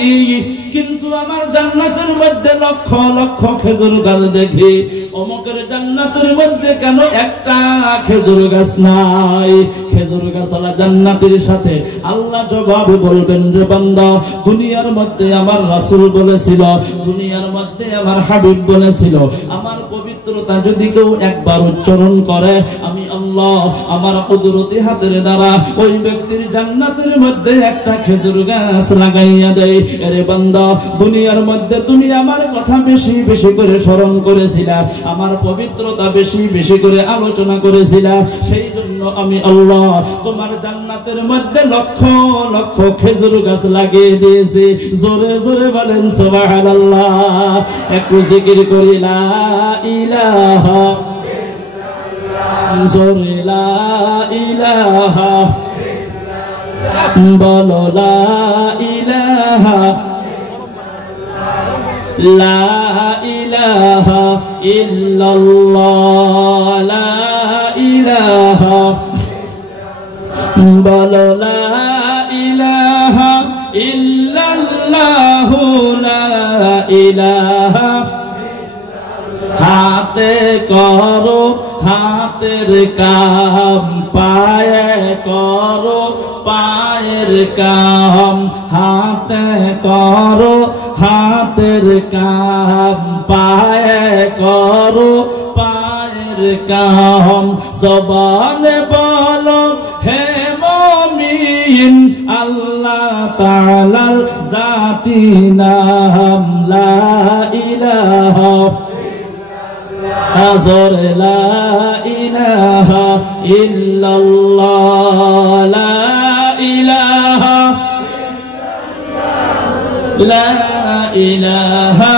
কিন্তু আমার জান্নাতের মধ্যে লক্ষ লক্ষ খেজুর গাছ দেখি, অমুকের জান্নাতের মধ্যে কেন একটা খেজুর গাছ নাই? খেজুর গাছওয়ালা জান্নাতের সাথে আল্লাহ জবাব বলবেন, রে বান্দা, দুনিয়ার মধ্যে আমার রাসূল বলেছিল, দুনিয়ার মধ্যে আমার হাবিব বলেছিল, আমার পবিত্রতা যদি কেউ একবার উচ্চারণ করে, আমি আল্লাহ আমার কুদরতি হাতের দ্বারা ওই ব্যক্তির জান্নাতের মধ্যে একটা খেজুর গাছ লাগাইয়া দেয়। রে বান্দা, দুনিয়ার মধ্যে তুমি আমার কথা বেশি বেশি করে স্মরণ করেছিলা, আমার পবিত্রতা বেশি বেশি করে আলোচনা করেছিলা, সেই জন্য আমি আল্লাহ তোমার জান্নাতের মধ্যে লক্ষ লক্ষ খেজুর গাছ লাগিয়ে দিয়েছি। জোরে জোরে বলেন সুবহানাল্লাহ। একটু জিকির করি লা ইলাহা ইল্লাল্লাহ, জোরে লা ইলাহা ইল্লাল্লাহ, বলো লা ইলাহা লা ইলাহা ইল্লাল্লাহ, লা ইলাহা বলো লা ইলাহা ইল্লাল্লাহু লা ইলাহা হাতে করো হাতের কাম পায়ে করো পায়ের কাম হাতে করো হাতের কাম পায়ে করো পায়ের কাম জবানে বলো হে মুমিন আল্লাহ তাআলার জাতি নাম লা ইলাহা হাজর লা ইলাহা ইল্লাল্লাহ লা ইলাহা লা ইলাহা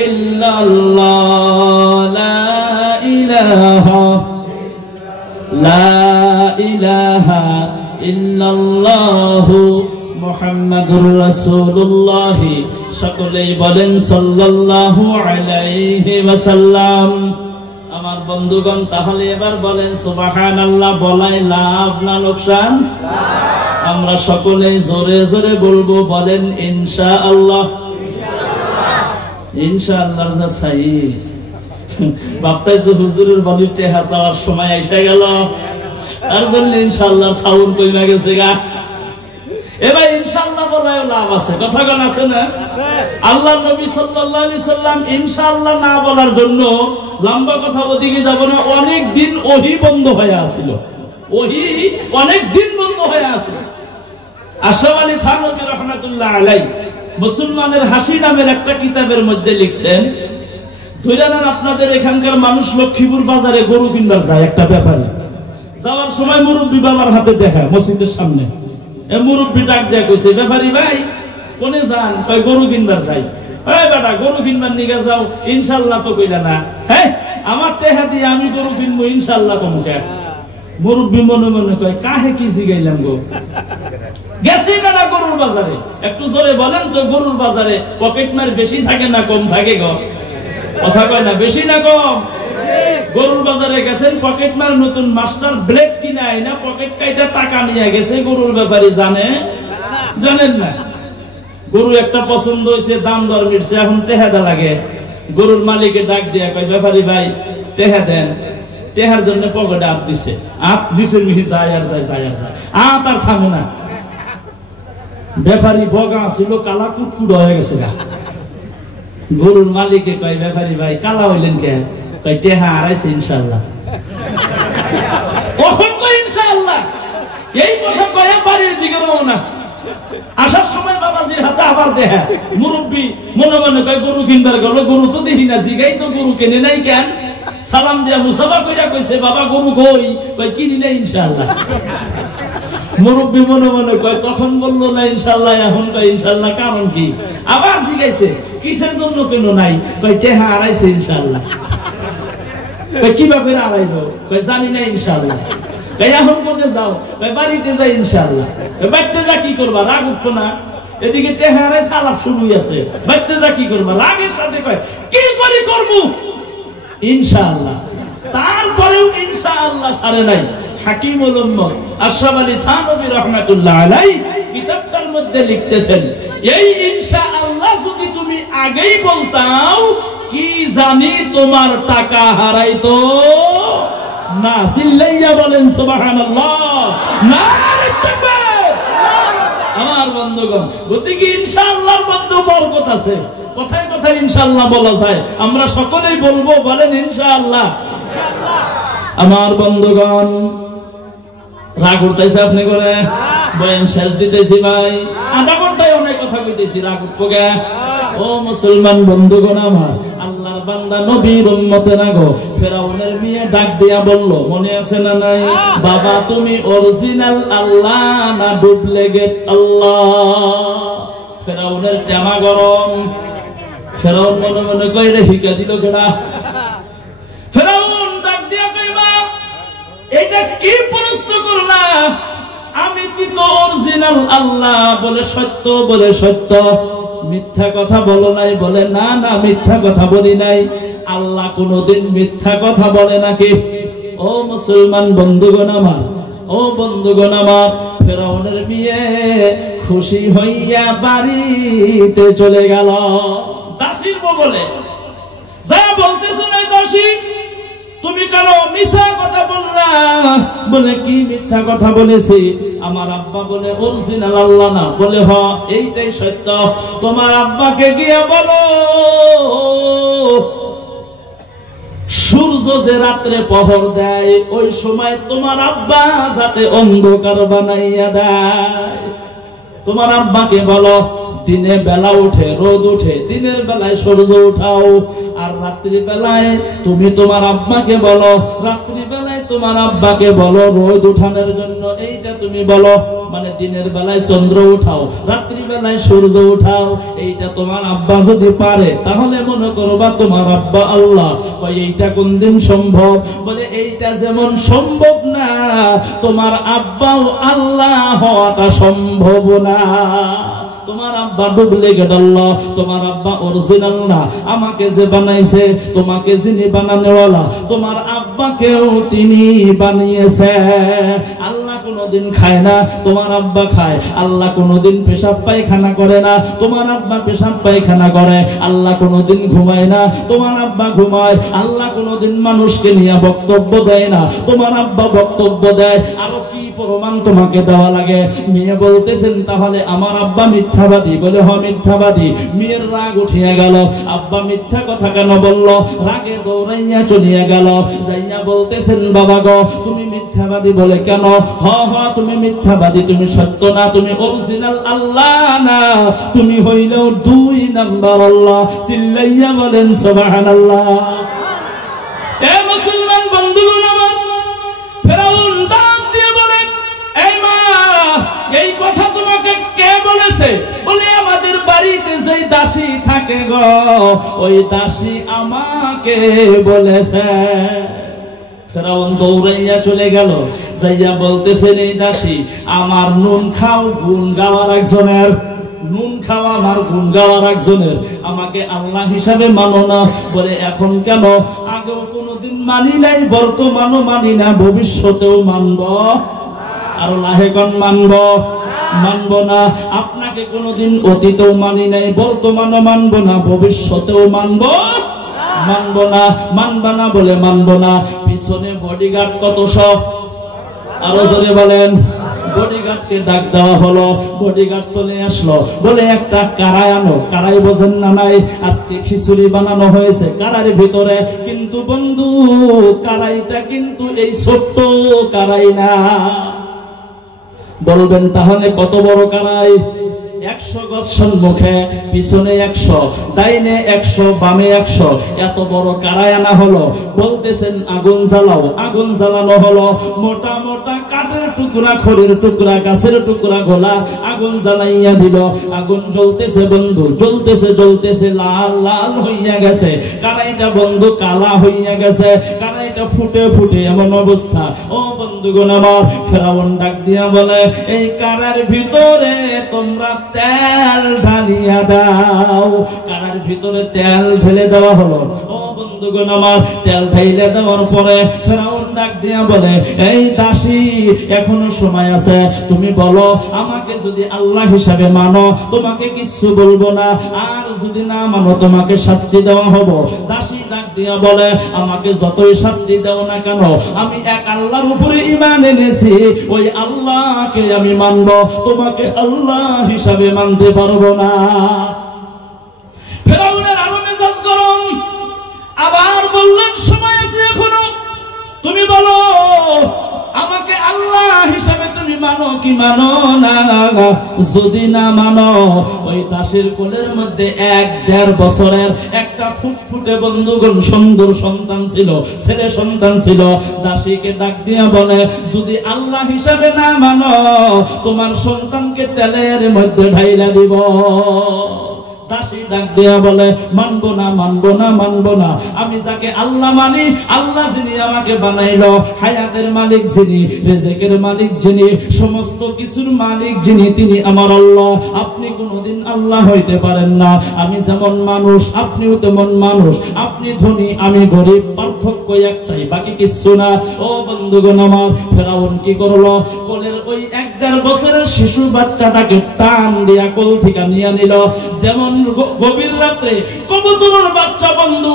ইল্লাল্লাহ লা ইলাহা লা ইলাহা ইল্লাল্লাহু মুহাম্মাদুর রাসূলুল্লাহ সকলেই বলেন সাল্লাল্লাহু আলাইহি ওয়াসাল্লাম। আমার বন্ধুগণ তাহলে এবার বলেন সুবহানাল্লাহ বলাই লাভ না লোকসান? আমরা সকলেই জোরে জোরে বলবো, বলেন ইনশাআল্লাহ। ইনশাআল্লাহ যা সাইজ বাপতাইছে হুজুরের বলিতে হাসাওয়ার সময় এসে গেল, আর জন্য ইনশাআল্লাহ সাউন্ড কইমা গেছে গা। এবার ইনশাআল্লাহ বলায় লাভ আছে, কথা কোন আছে না? আল্লাহর নবী সাল্লাল্লাহু আলাইহি সাল্লাম ইনশাআল্লাহ না বলার জন্য লম্বা কথা ওদিকে যাব না, অনেক দিন ওহী বন্ধ হয়ে আছিল, ওহী অনেক দিন বন্ধ হয়ে আছিল। আশরাফ আলী থানভী রাহমাতুল্লাহ আলাইহি মুসলমানের হাসি নামের একটা কিতাবের মধ্যে লিখছেন, ধৈরানার আপনাদের এখানকার মানুষ লক্ষ্মীপুর বাজারে গরু কিনবার যায়, একটা ব্যাপারী যাওয়ার সময় মুরব্বী বাবার হাতে দেখা মসজিদের সামনে, মুরব্বী ডাক দেয়া কইছে, ব্যাপারী ভাই কোনে যান? কয় গরু কিনবার যাই। এই বেটা গরু কিনবার নিয়ে যাও, ইনশাআল্লাহ তো কইলা না। হ্যাঁ আমার টেহা দিয়ে আমি গরু কিনবো ইনশাআল্লাহ কমুকে। মুরব্বী মনে মনে কয় কাহে কি জিগাইলাম গো, গেছি বেটা গরুর বাজারে। একটু জোরে বলেন তো, গরুর বাজারে পকেট মার বেশি থাকে না কম থাকে গো? কথা কয় না, বেশি না কম? গরুর বাজারে গেছেন, পকেট মার নতুন মাস্টার ব্লেড কিনে আইনা পকেট কাইটা টাকা নিয়ে গেছে, গরুর ব্যাপারী জানে? জানেন না। গরু একটা পছন্দ হয়েছে, দাম দর মিটছে, এখন টেহাদা লাগে। গরুর মালিকে ডাক দিয়া কয়, ব্যাপারী ভাই টেহা দেন। টেহার জন্য পকেটে আপ দিছে, আপ দিছে মিহি যায় আর যায়, যায় আর যায়, আপ আর থামে না। ব্যাপারী বগা ছিল, কালা কুটকুট হয়ে গেছে গা। গরুর মালিকে কয়, ব্যাপারী ভাই কালা হইলেন কে? কয় টেহা আড়াইছে ইনশাআল্লাহ। কখন কয় ইনশাআল্লাহ? এই কথা কয়ে বাড়ির দিকে রওনা। আসার সময় বাবাজির হাতে আবার দেখা, মুরব্বী মনে মনে কয় গরু কিনবার গেল, গরু তো দেখি না, জিগাই তো গরু কেনে নাই কেন? সালাম দিয়া মুসাফা কইরা কইছে, বাবা গরু কই? কয় কিনি নাই ইনশাআল্লাহ। মুরব্বী মনে মনে কয়, তখন বললো না ইনশাআল্লাহ, এখন কয় ইনশাআল্লাহ, কারণ কি? আবার জিগাইছে, কিসের জন্য কেন নাই? কয় টেহা আড়াইছে ইনশাআল্লাহ। কয় কিবা করে আড়াইলো? কয় জানি না ইনশাআল্লাহ। কয় এখন কোনে যাও? কয় বাড়িতে যাই ইনশাআল্লাহ। বাড়িতে যা কি করবা? রাগ উঠতো না? এদিকে টেহা আড়াইছে, আলাপ শুরু হইছে। বাড়িতে যা কি করবা? রাগের সাথে কয় কি করি করবো ইনশাআল্লাহ। তারপরেও ইনশাআল্লাহ ছাড়ে নাই। হাকিমুল উম্মত আশরাফ আলী থানভী রাহমাতুল্লাহ আলাইহি কিতাবটার মধ্যে লিখতেছেন, এই ইনশাআল্লাহ যদি তুমি আগেই বলতাও, কি জানি তোমার টাকা হারাইতো না। চিল্লাইয়া বলেন সুবহানাল্লাহ, নারে তাকবীর। আমার বন্ধুগণ, গতিকে ইনশাআল্লাহর মধ্যে বরকত আছে। কথায় কথায় ইনশাআল্লাহ বলা যায়, আমরা সকলেই বলবো, বলেন ইনশাআল্লাহ। আমার বন্ধুগণ, রাগ উঠতেছে আপনি করে? বয়ান শেষ দিতেছি ভাই, আধা ঘন্টায় অনেক কথা কইতেছি, রাগ উঠবো কে? ও মুসলমান বন্ধুগণ আমার, আল্লাহর বান্দা নবীর উম্মতেরা গো, ফেরাউনের মেয়ে ডাক দিয়া বলল, মনে আছে না নাই? বাবা তুমি অরিজিনাল আল্লাহ না ডুপ্লিকেট আল্লাহ? ফেরাউনের জামা গরম। ফেরাউন মনে মনে কয়, রে হিকা দিল কেডা? ফেরাউন ডাক দিয়া কইবা, এটা কি প্রশ্ন করলা? আমি কি তো অরিজিনাল আল্লাহ বলে সত্য, বলে সত্য। মিথ্যা কথা বলো নাই? বলে না না, মিথ্যা কথা বলি নাই। আল্লাহ কোনদিন মিথ্যা কথা বলে নাকি? ও মুসলমান বন্ধুগণ আমার, ও বন্ধুগণ আমার, ফেরাউনের মেয়ে খুশি হইয়া বাড়িতে চলে গেল দাসীর বলে। যা বলতেছো না দাসী, তুমি কেন মিথ্যা কথা বললা? বলে কি মিথ্যা কথা বলেছি? আমার আব্বা বলে অরিজিনাল আল্লাহ না। বলে হ, এইটাই সত্য। তোমার আব্বাকে গিয়ে বলো সূর্য যে রাত্রে পহর দেয় ওই সময় তোমার আব্বা যাতে অন্ধকার বানাইয়া দেয়। তোমার আব্বাকে বলো দিনের বেলা উঠে রোদ উঠে, দিনের বেলায় সূর্য উঠাও। আর রাত্রি বেলায় তুমি তোমার আব্বাকে বলো, রাত্রি বেলায় তোমার আব্বাকে বলো রোদ উঠানোর জন্য। এইটা তুমি বলো, মানে দিনের বেলায় চন্দ্র উঠাও, রাত্রি বেলায় সূর্য উঠাও। এইটা তোমার আব্বা যদি পারে তাহলে মনে করবা তোমার আব্বা আল্লাহ। এইটা কোনদিন সম্ভব? বলে এইটা যেমন সম্ভব না, তোমার আব্বাও আল্লাহ হওয়াটা সম্ভব না। তোমার আব্বা ডুপ্লিকেট আল্লাহ, তোমার আব্বা অরিজিনাল না। আমাকে যে বানাইছে, তোমাকে যিনি বানানোওয়ালা, তোমার আব্বাকেও তিনি বানিয়েছে। আল্লাহ কোনোদিন খায় না, তোমার আব্বা খায়। আল্লাহ কোনোদিন পেশাব পায়খানা করে না, তোমার আব্বা পেশাব পায়খানা করে। আল্লাহ কোনোদিন ঘুমায় না, তোমার আব্বা ঘুমায়। আল্লাহ কোনোদিন মানুষকে নিয়ে বক্তব্য দেয় না, তোমার আব্বা বক্তব্য দেয়। আরো কি প্রমাণ তোমাকে দেওয়া লাগে? মেয়ে বলতেছেন তাহলে আমার আব্বা মিথ্যাবাদী। বলে হ, মিথ্যাবাদী। মেয়ের রাগ উঠিয়া গেল, আব্বা মিথ্যা কথা কেন বলল? রাগে দৌড়াইয়া চলিয়া গেল। যাইয়া বলতেছেন বাবা গো তুমি মিথ্যাবাদী। বলে কেন? হ হ, তুমি মিথ্যাবাদী, তুমি সত্য না, তুমি অরিজিনাল আল্লাহ না, তুমি হইলেও 2 নাম্বার আল্লাহ। চিল্লাইয়া বলেন সুবহানাল্লাহ। এ মুসলমান বন্ধুগণ আমার, ফেরাউন ডাক দিয়ে বলে এই মা, এই কথা তোমাকে কে বলেছে? বলে আমাদের বাড়িতে যেই দাসী থাকে গো, ওই দাসী আমাকে বলেছে। ফেরাউন দৌড়াইয়া চলে গেল, যাইয়া বলতেছেন এই দাসী আমার নুন খাও গুণ গাওয়ার একজনের, নুন খাওয়া আমার গুণ গাওয়ার একজনের, আমাকে আল্লাহ হিসাবে মানো না। বলে এখন কেন? আগেও কোনোদিন মানি নাই, বর্তমানও মানি না, ভবিষ্যতেও মানব। আরো লাহেগণ মানব? মানব না। আপনাকে কোনোদিন অতীতেও মানি নাই, বর্তমানও মানব না, ভবিষ্যতেও মানব না। মানবা না বলে মানব না। পিছনে বডিগার্ড কত সব, আরো জোরে বলেন। বডিগার্ডকে ডাক দেওয়া হলো, বডিগার্ড চলে আসলো। বলে একটা কারাই আনো। কারাই বোঝেন না? নাই। আজকে খিচুড়ি বানানো হয়েছে কারার ভিতরে, কিন্তু বন্ধু কারাইটা কিন্তু এই ছোট্ট কারাই না। বলবেন তাহলে কত বড় কারাই? 100 গজ সম্মুখে, পিছনে 100, ডাইনে 100, বামে 100, এত বড় কারাই আনা হলো। বলতেছেন আগুন জ্বালাও। আগুন জ্বালানো হলো। মোটা মোটা কাঠের টুকরা, খড়ির টুকরা, গাছের টুকরা গোলা আগুন জ্বালাইয়া দিল। আগুন জ্বলতেছে বন্ধু, জ্বলতেছে জ্বলতেছে, লাল লাল হইয়া গেছে কারাইটা বন্ধু, কালা হইয়া গেছে কারাইটা, ফুটে ফুটে এমন অবস্থা। ও বন্ধুগণ আমার, ফেরাউন ডাক দিয়া বলে এই কারার ভিতরে তোমরা তেল ঢালিয়া দাও। কারার ভিতরে তেল ঢেলে দেওয়া হলো। ও বন্ধুগণ আমার, তেল ঢাইলে দেওয়ার পরে ফেরাউন ডাক দিয়া বলে এই দাসী এখনো সময় আছে, তুমি বলো আমাকে যদি আল্লাহ হিসাবে মানো তোমাকে কিচ্ছু বলবো না, আর যদি না মানো তোমাকে শাস্তি দেওয়া হবে। দাসী ডাক দিয়া বলে আমাকে যতই শাস্তি দাও না কেন, আমি এক আল্লাহর উপরে ঈমান এনেছি, ওই আল্লাহকে আমি মানব, তোমাকে আল্লাহ হিসাবে মানতে পারবো না। ফেরাউনের আরো মেজাজ গরম। আবার বললেন সময় আছে এখনো, তুমি বলো আমাকে আল্লাহ হিসাবে তুমি মানো কি মানো না? যদি না মানো, ওই দাসীর কোলের মধ্যে 1-1.5 বছরের একটা ফুটফুটে বন্ধুগণ সুন্দর সন্তান ছিল, ছেলে সন্তান ছিল। দাসীকে ডাক দিয়া বলে যদি আল্লাহ হিসাবে না মানো, তোমার সন্তানকে তেলের মধ্যে ঢাইলা দিব। দাসী ডাক দেয়া বলে মানবো না মানবো না মানবো না, আমি যাকে আল্লাহ মানি, আল্লাহ যিনি আমাকে বানাইলো, হায়াতের মালিক যিনি, রিজিকের মালিক যিনি, সমস্ত কিছুর মালিক যিনি, তিনি আমার আল্লাহ। আপনি কোনোদিন আল্লাহ হইতে পারেন না। আমি যেমন মানুষ আপনিও তেমন মানুষ, আপনি ধনী আমি গরিব, পার্থক্য একটাই, বাকি কিছু না। ও বন্ধুগণ আমার, ফেরাউন কি করলো? কোলের ওই 1-1.5 বছরের শিশু বাচ্চাটাকে টান দিয়া কোল থেকে নিয়ে নিল। যেমন গভীর রাতে কবুতরের বাচ্চা বন্ধু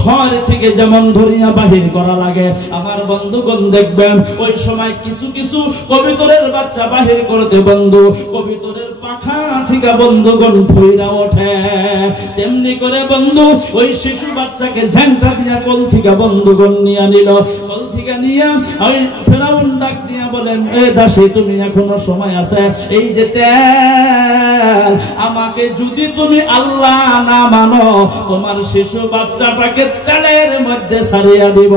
ঘর থেকে যেমন ধরিয়া বাহির করা লাগে, আমার বন্ধুগণ দেখবেন ওই সময় কিছু কিছু কবুতরের বাচ্চা বাহির করতে বন্ধু কবুতরের পাখা থেকে বন্ধুগণ ফুইরা ওঠে, তেমনি করে বন্ধু ওই শিশু বাচ্চাকে ঝাঁটা দিয়া কোল থেকে বন্ধুগণ নিয়ে নিল। কোল থেকে নিয়ে ওই ফেরাউন ডাক দিয়া বলেন, এ দাসী তুমি এখনো সময় আছে, এই যে তেল, আমাকে যদি তুমি আল্লাহ না মানো তোমার শিশু বাচ্চাটাকে তেলের মধ্যে ছাড়িয়া দিব।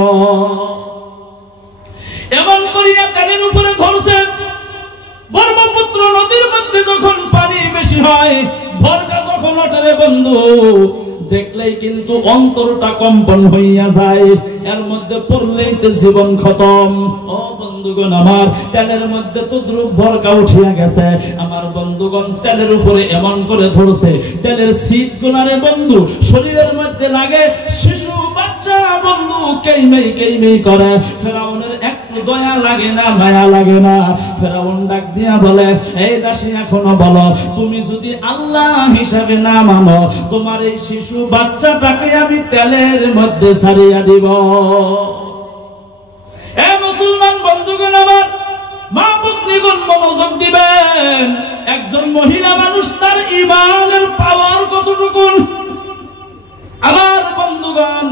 এমন করিয়া তেলের উপরে ধরছে। ব্রহ্মপুত্র নদীর মধ্যে যখন পানি বেশি হয়, ভরকা যখন ওঠে বন্ধু, দেখলেই কিন্তু অন্তরটা কম্পন হইয়া যায়, এর মধ্যে পড়লেই তো জীবন খতম। ও বন্ধুগণ আমার, তেলের মধ্যে তো দ্রুপ ভরকা উঠিয়া গেছে, আমার বন্ধুগণ তেলের উপরে এমন করে ধরছে, তেলের শীত গুলারে বন্ধু শরীরের মধ্যে লাগে, শিশু বাচ্চা বন্ধু কেইমেই কেইমেই করে। ফেরাউনের একটু দয়া লাগে না, মায়া লাগে না। ফেরাউন ডাক দিয়া বলে, এই দাসী এখনো বলো, তুমি যদি আল্লাহ হিসাবে না মানো তোমার এই শিশু বাচ্চাটাকে আমি তেলের মধ্যে ছাড়িয়া দিব। এ মুসলমান বন্ধুগণ আমার, মা পত্নীগণ মনোযোগ দিবেন। একজন মহিলা মানুষ তার ঈমানের পাওয়ার কতটুকু, আমার বন্ধুগণ।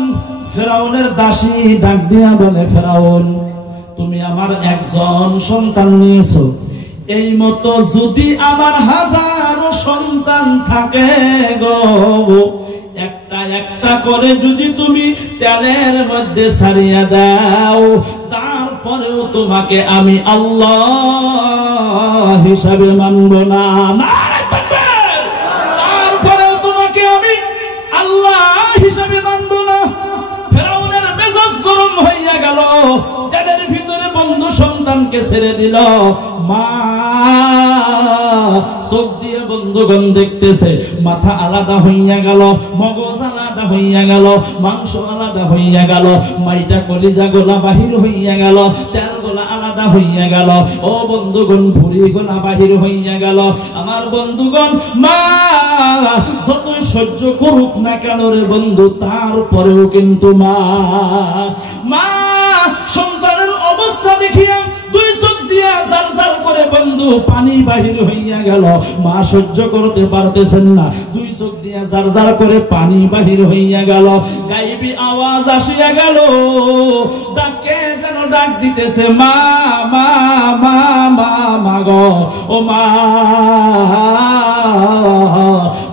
ফেরাউনের দাসী ডাক দিয়া বলে, ফেরাউন তুমি আমার একজন সন্তান নিয়েছো, এই মতো যদি আমার হাজারো সন্তান থাকে গো, একটা একটা করে যদি তুমি তেলের মধ্যে ছাড়িয়া দাও, তারপরেও তোমাকে আমি আল্লাহ হিসাবে মানব না। তারপরেও তোমাকে আমি আল্লাহ হিসাবে মানব না। ফেরাউনের মেজাজ গরম হইয়া গেল, তেলের ভিতরে বন্ধু সন্তানকে ছেড়ে দিল। মা চোখ দিয়ে বন্ধুগণ দেখতেছে, মাথা আলাদা হইয়া গেল, মগজ আলাদা হইয়া গেল, মাংস আলাদা হইয়া গেল, মাইটা কলিজা গোলা বাহির হইয়া গেল, তেল গোলা আলাদা হইয়া গেল। ও বন্ধুগণ, ভুঁড়ি গোলা বাহির হইয়া গেল। আমার বন্ধুগণ, মা যতই সহ্য করুক না কেন রে বন্ধু, তারপরেও কিন্তু মা সন্তানের অবস্থা দেখিয়া দুই চোখ দিয়া জাল জাল করে বন্ধু পানি বাহির হইয়া গেল। মা সহ্য করতে পারতেছেন না, দুই চোখ দিয়া জার জার করে পানি বাহির হইয়া গেল। গাইবি আওয়াজ আসিয়া গেল, ডাকে যেন ডাক দিতেছে, মা মা মা মা মা গো, ও মা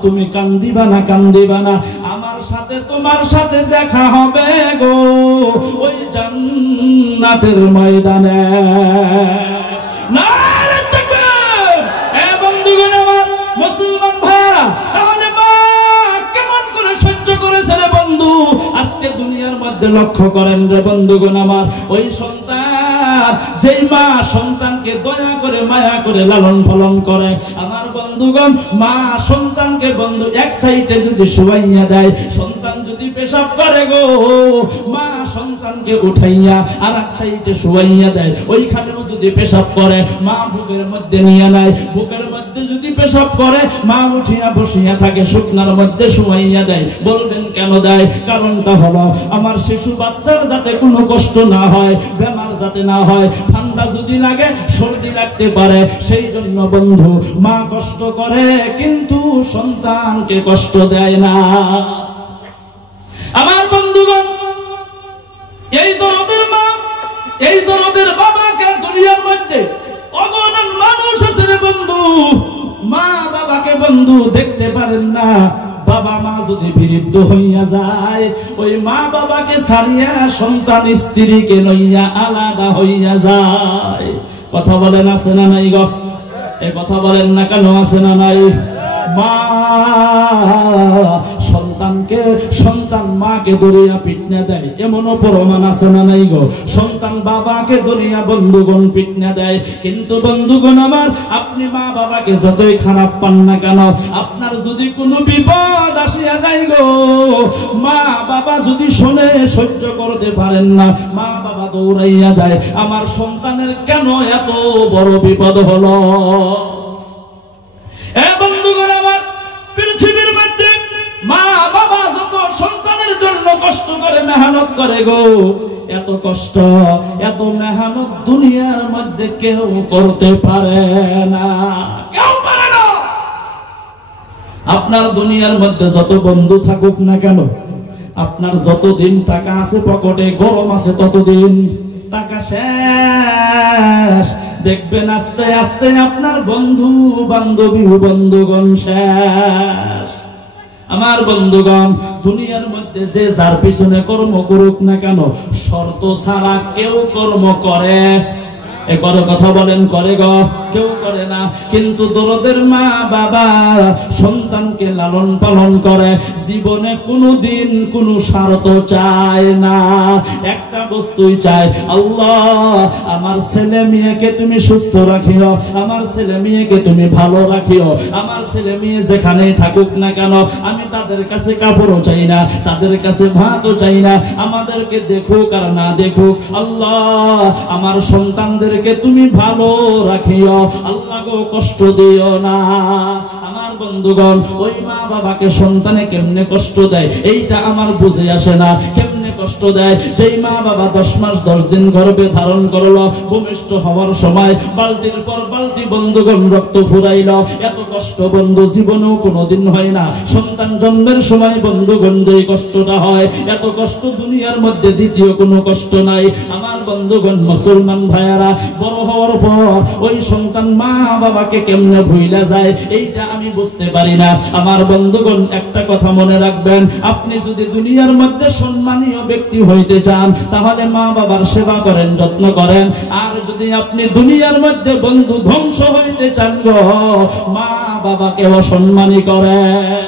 তুমি কান্দিবা না, কান্দিবা না, আমার সাথে তোমার সাথে দেখা হবে গো ওই জান্নাতের ময়দানে। নারে তাকবীর! এ বন্ধুগণ আমার, মুসলমান ভাইরা, তাহলে মা কেমন করে সহ্য করেছে রে বন্ধু? আজকে দুনিয়ার মধ্যে লক্ষ্য করেন রে বন্ধুগণ আমার, ওই সন্তান, যেই মা সন্তানকে দয়া করে মায়া করে লালন পালন করে, আমার বন্ধুগণ মা সন্তানকে বন্ধু এক সাইডে যদি শুয়াইয়া দেয়, সন্তান যদি পেশাব করে গো, মা সন্তানকে উঠাইয়া আর এক সাইডে শুয়াইয়া দেয়, ওইখানেও যদি পেশাব করে মা বুকের মধ্যে নিয়ে নেয়, বুকের মধ্যে যদি পেশাব করে মা উঠিয়া বসিয়া থাকে, শুকনার মধ্যে শুয়াইয়া দেয়। বলবেন কেন দেয়? কারণটা হলো আমার শিশু বাচ্চার যাতে কোনো কষ্ট না হয়, বেমার যাতে না হয়, ঠান্ডা যদি লাগে সর্দি লাগতে পারে, সেই জন্য বন্ধু মা কষ্ট করে কিন্তু সন্তানকে কষ্ট দেয় না। আমার বন্ধুগণ, এই দরদের মা, এই দরদের বাবাকে দুনিয়ার মধ্যে অগণন মানুষ আছে রে বন্ধু, মা বাবাকে বন্ধু দেখতে পারেন না। বাবা মা যদি বিরুদ্ধ হইয়া যায়, ওই মা বাবাকে ছাড়িয়া সন্তান স্ত্রীকে লইয়া আলাদা হইয়া যায়। কথা বলেন আছে না নাই গো? এই কথা বলেন না কেন? আছে না নাই? মা সন্তানকে সন্তান মাকে ধরিয়া পিটনা দেয়, এমনও প্রমাণ আছে না নাই গো? সন্তান বাবাকে ধরিয়া বন্ধুগণ পিটনা দেয়। কিন্তু বন্ধুগণ আমার, আপনি মা বাবাকে যতই খারাপ পান না কেন, আপনার যদি কোনো বিপদ আসিয়া যায় গো, মা বাবা যদি শোনে সহ্য করতে পারেন না, মা বাবা দৌড়াইয়া যায়, আমার সন্তানের কেন এত বড় বিপদ হলো। বন্ধুগণ আমার, পৃথিবীর মধ্যে মা বাবা যত সন্তানের জন্য কষ্ট করে মেহনত করে গো, এত কষ্ট এত মেহনত দুনিয়ার মধ্যে কেউ করতে পারে না, কেউ পারে না। আপনার দুনিয়ার মধ্যে যত বন্ধু থাকুক না কেন, আপনার যতদিন টাকা আছে পকেটে, গরম আছে ততদিন, টাকা শেষ, দেখবেন আস্তে আস্তে আপনার বন্ধু বান্ধবী বন্ধুগণ শেষ। আমার বন্ধুগণ, দুনিয়ার মধ্যে যে যার পিছনে কর্ম করুক না কেন, শর্ত ছাড়া কেউ কর্ম করে? কথা বলেন, করে গো? কেউ করে না। কিন্তু দরদের মা বাবা সন্তানকে লালন পালন করে, জীবনে কোনোদিন কোনো স্বার্থ চায় না, একটা বস্তুই চায়, আল্লাহ আমার ছেলে মেয়েকে তুমি সুস্থ রাখিও, আমার ছেলে মেয়েকে তুমি ভালো রাখিও, আমার ছেলে মেয়ে যেখানেই থাকুক না কেন, আমি তাদের কাছে কাপড়ও চাই না, তাদের কাছে ভাতও চাই না, আমাদেরকে দেখুক আর না দেখুক, আল্লাহ আমার সন্তানদেরকে তুমি ভালো রাখিও, আল্লাহ গো কষ্ট দিও না। আমার বন্ধুগণ, ওই মা বাবাকে সন্তানে কেমনে কষ্ট দেয় এইটা আমার বুঝে আসে না। কেমনে কষ্ট দেয়? যেই মা বাবা 10 মাস 10 দিন গর্ভে ধারণ করলো, ভূমিষ্ঠ হওয়ার সময় বালতির পর বালতি বন্ধুগণ রক্ত ফুরাইল, এত কষ্ট বন্ধু জীবনেও কোনোদিন হয় না। সন্তান জন্মের সময় বন্ধুগণ যেই কষ্টটা হয়, এত কষ্ট দুনিয়ার মধ্যে দ্বিতীয় কোনো কষ্ট নাই। আমার বন্ধুগণ মুসলমান ভাইয়ারা, বড় হওয়ার পর ওই সন্তান মা বাবাকে কেমনে ভুইলা যায় এইটা আমি বুঝতে পারি না। আমার বন্ধুগণ, একটা কথা মনে রাখবেন, আপনি যদি দুনিয়ার মধ্যে সম্মানীয় ব্যক্তি হইতে চান, তাহলে মা বাবার সেবা করেন, যত্ন করেন। আর যদি আপনি দুনিয়ার মধ্যে বন্ধু ধ্বংস হইতে চান গো, মা বাবাকে অসম্মানী করেন।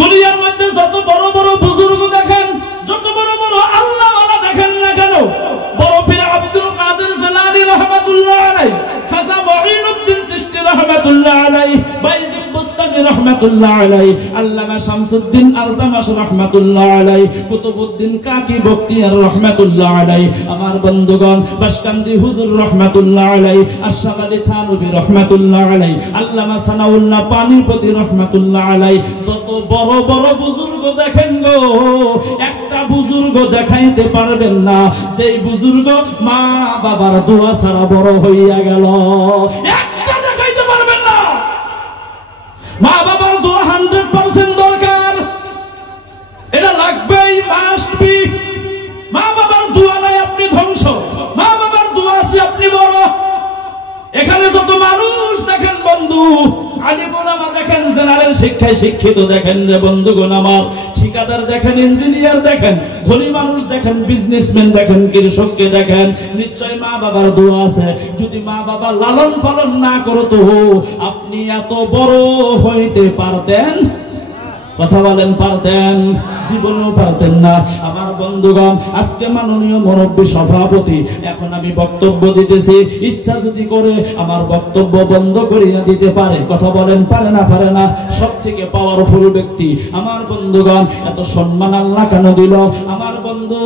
দুনিয়ার মধ্যে যত বড় বড় বুজুর্গ দেখেন, যত বড় বড় আল্লাহওয়ালা দেখেন না কেন, বড় পীর আব্দুল কাদের জিলানী রাহমাতুল্লাহ আলাইহি, খাজা মুঈনুদ্দিন চিশতি রাহমাতুল্লাহ আলাইহি, বাইজিদ বুস্তামি রাহমাতুল্লাহ আলাইহি, আল্লামা শামসুদ্দিন আলতামাশ রাহমাতুল্লাহ আলাইহি, কুতুবউদ্দিন কাকি বখতিয়ার রাহমাতুল্লাহ আলাইহি, আমার বন্ধুগণ বাসকান্দি হুজুর রাহমাতুল্লাহ আলাইহি, আশরাফ আলী থানভী রাহমাতুল্লাহ আলাইহি, আল্লামা সানাউল্লাহ পানিপতি রাহমাতুল্লাহ আলাইহি, যত বড় বড় বুজুর্গ দেখেন গো, একটা বুজুর্গ দেখাইতে পারবেন না যেই বুজুর্গ মা বাবার দোয়া ছাড়া বড় হইয়া গেল, একটা দেখাইতে পারবেন না। মা বাবার দোয়া 100% দরকার, এটা লাগবেই, মাস্ট বি। মা বাবার দোয়া নাই আপনি ধ্বংস, মা বাবার দোয়া আছে আপনি বড়। এখানে যত মানুষ দেখেন বন্ধু, আলিম ওলামা দেখেন, জেনারেল শিক্ষায় শিক্ষিত দেখেন রে বন্ধুগণ আমার, ঠিকাদার দেখেন, ইঞ্জিনিয়ার দেখেন, ধনী মানুষ দেখেন, বিজনেসম্যান দেখেন, কৃষককে দেখেন, নিশ্চয় মা বাবার দোয়া আছে। যদি মা বাবা লালন পালন না করতো, আপনি এত বড় হইতে পারতেন? কথা বলেন, পারতেন? জীবনেও পারতেন না। আমার বন্ধুগণ, আজকে মাননীয় মুরব্বী সভাপতি, এখন আমি বক্তব্য দিতেছি, ইচ্ছা যদি করে আমার বক্তব্য বন্ধ করিয়া দিতে পারে। কথা বলেন, পারে না? পারে না। সব থেকে পাওয়ারফুল ব্যক্তি। আমার বন্ধুগণ, এত সম্মান আল্লাহ কেন দিল? আমার বন্ধু,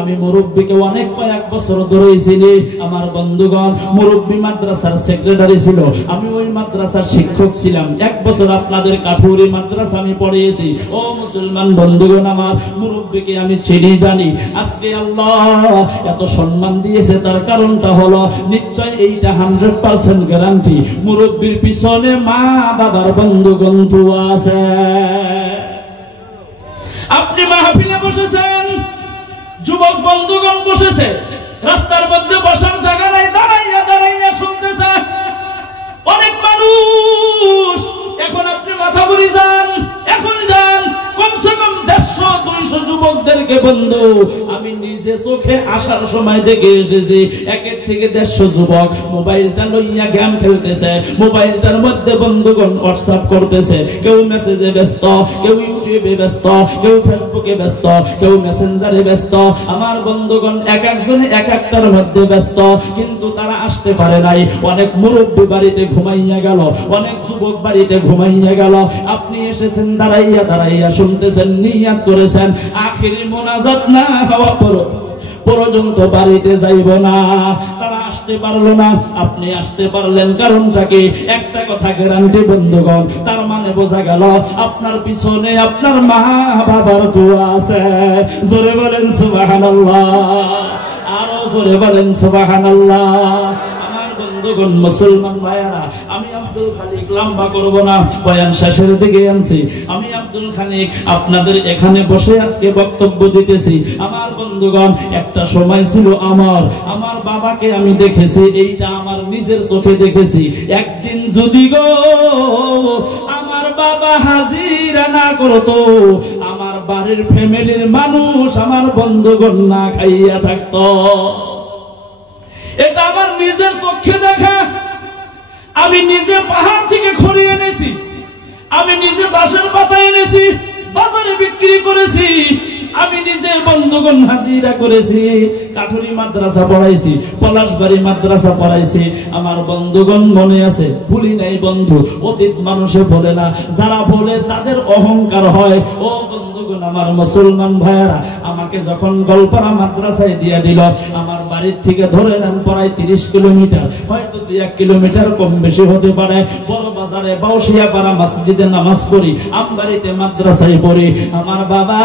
আমি মুরব্বীকে অনেক কয়েক বছর ধরেই চিনি। আমার বন্ধুগণ, মুরব্বী মাদ্রাসার সেক্রেটারি ছিল, আমি ওই মাদ্রাসার শিক্ষক ছিলাম। 1 বছর আপনাদের কাঠুরি মাদ্রাসা আমি পড়িয়েছি। ও মুসলমান বন্ধুগণ আমার, মুরব্বীকে আমি চিনি, জানি। আজকে আল্লাহ এত সম্মান দিয়েছে, তার কারণটা হলো নিশ্চয় এইটা 100% গ্যারান্টি, মুরব্বীর পিছনে মা বাবার বন্ধুগণ দোয়া আছে। আপনি মাহফিলে বসেছেন, যুবক বন্ধুগণ বসেছে, রাস্তার মধ্যে বসার জায়গা নাই, দাঁড়াইয়া দাঁড়াইয়া শুনতেছে অনেক মানুষ। এখন আপনি মাথা ভরি যান, এখন যান, কমসে কম 150-200 যুবকদেরকে বন্ধু আমি আমি নিজে চোখে আসার সময় দেখে এসেছি 1 থেকে 150 যুবক মোবাইলটা লইয়া গেম খেলতেছে, মোবাইলটার মধ্যে বন্ধুগণ হোয়াটসঅ্যাপ করতেছে, কেউ মেসেজে ব্যস্ত, কেউ ইউটিউবে ব্যস্ত, কেউ ফেসবুকে ব্যস্ত, কেউ মেসেঞ্জারে ব্যস্ত। আমার বন্ধুগণ এক একজনে এক একটার মধ্যে ব্যস্ত, কিন্তু তারা আসতে পারে নাই। অনেক মুরব্বী বাড়িতে ঘুমাইয়া গেল, অনেক যুবক বাড়িতে ঘুমাইয়া গেল। আপনি এসেছেন দাঁড়াইয়া দাঁড়াইয়া শুনতেছেন, নিয়াত করেছেন আখিরি মোনাজাত না হওয়া পর্যন্ত বাড়িতে যাইব না। তারা আসতে পারলো না, আপনি আসতে পারলেন, কারণটা কি? একটা কথা গ্যারান্টি বন্ধুগণ, তার মানে বোঝা গেল আপনার পিছনে আপনার মা বাবার দোয়া আছে। জোরে বলেন সুবহানাল্লাহ, আরো জোরে বলেন সুবহানাল্লাহ। বন্ধুগণ মুসলমান ভাইয়ারা, আমি আব্দুল খালিক লম্বা করব না, বয়ান শেষের দিকে আনছি। আমি আব্দুল খালিক আপনাদের এখানে বসে আজকে বক্তব্য দিতেছি। আমার বন্ধুগণ একটা সময় ছিল আমার বাবাকে আমি দেখেছি, এইটা আমার নিজের চোখে দেখেছি। একদিন যদি গো আমার বাবা হাজিরা না করতো, আমার বাড়ির ফ্যামিলির মানুষ আমার বন্ধুগণ না খাইয়া থাকতো। এটা আমার নিজের চোখে দেখা। আমি নিজে পাহাড় থেকে খড়ি এনেছি, আমি নিজে বাঁশের পাতা এনেছি, বাজারে বিক্রি করেছি, আমি নিজে বন্ধুগণ হাজিরা করেছি, কাঠুরি মাদ্রাসা পড়াইছি, পলাশবাড়ি মাদ্রাসা পড়াইছি। আমার বন্ধুগণ মনে আছে, ভুলি নাই বন্ধু। অতীত মানুষে বলে না, যারা বলে তাদের অহংকার হয়। ও বন্ধুগণ, আমার মুসলমান ভাইয়েরা, আমাকে যখন গোলপাড়া মাদ্রাসায় দিয়া দিল, আমার বাড়ির থেকে ধরে নেন প্রায় 30 কিলোমিটার, হয়তো 2-1 কিলোমিটার কম বেশি হতে পারে। বড় বাজারে বাউশিয়াপাড়া মসজিদে নামাজ পড়ি, আমবাড়িতে মাদ্রাসায় পড়ি। আমার বাবা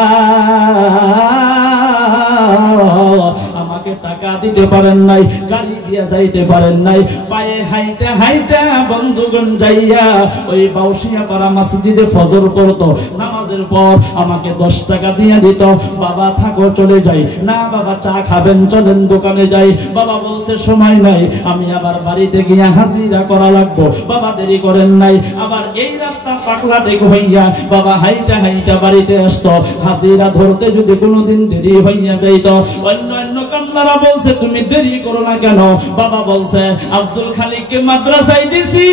আমাকে টাকা দিতে পারেন নাই, গাড়ি দিয়া যাইতে পারেন নাই, পায়ে হাইটা হাইটা বন্ধুগণ যাইয়া ওই বাউশিয়াপাড়া মসজিদে ফজর পড়তো। নামাজের পর আমাকে 10 টাকা দিয়ে দিত। বাবা থাকো, চলে যাই। না বাবা, চা খাবেন, চলেন দোকানে যাই। বাবা বলছে সময় নাই, আমি আবার বাড়িতে গিয়া হাজিরা করা লাগবো। বাবা দেরি করেন নাই। আবার এই রাস্তা পাকলা টেক হইয়া বাবা হাইটা হাইটা বাড়িতে আসতো। হাজিরা ধরতে যদি কোনোদিন দেরি হইয়া যাইত, অন্য কামলারা বলছে তুমি দেরি করো না কেন? বাবা বলছে আব্দুল খালিককে মাদ্রাসায় দিছি,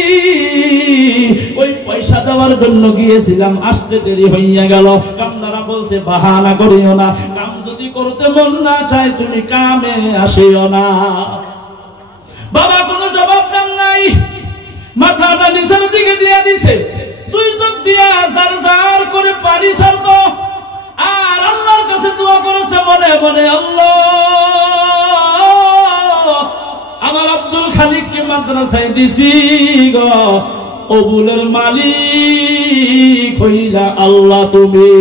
ওই পয়সা দেওয়ার জন্য গিয়েছিলাম, আসতে দেরি হইয়া গেল। কামলারা বলছে বাহানা করিও না, কাম যদি করতে মন না চায় তুমি কামে আসিও না। বাবা কোনো জবাব দেন নাই, মাথাটা নিচের দিকে দিয়ে দিছে, 2 চোখ দিয়া জার জার করে পানি ছাড়তো। আর আল্লাহর কাছে দোয়া করেছে মনে মনে, আল্লাহ আমার আব্দুল খালিককে মাদ্রাসায় দিছি গো, কবুলের মালিক হইলা আল্লাহ তুমি।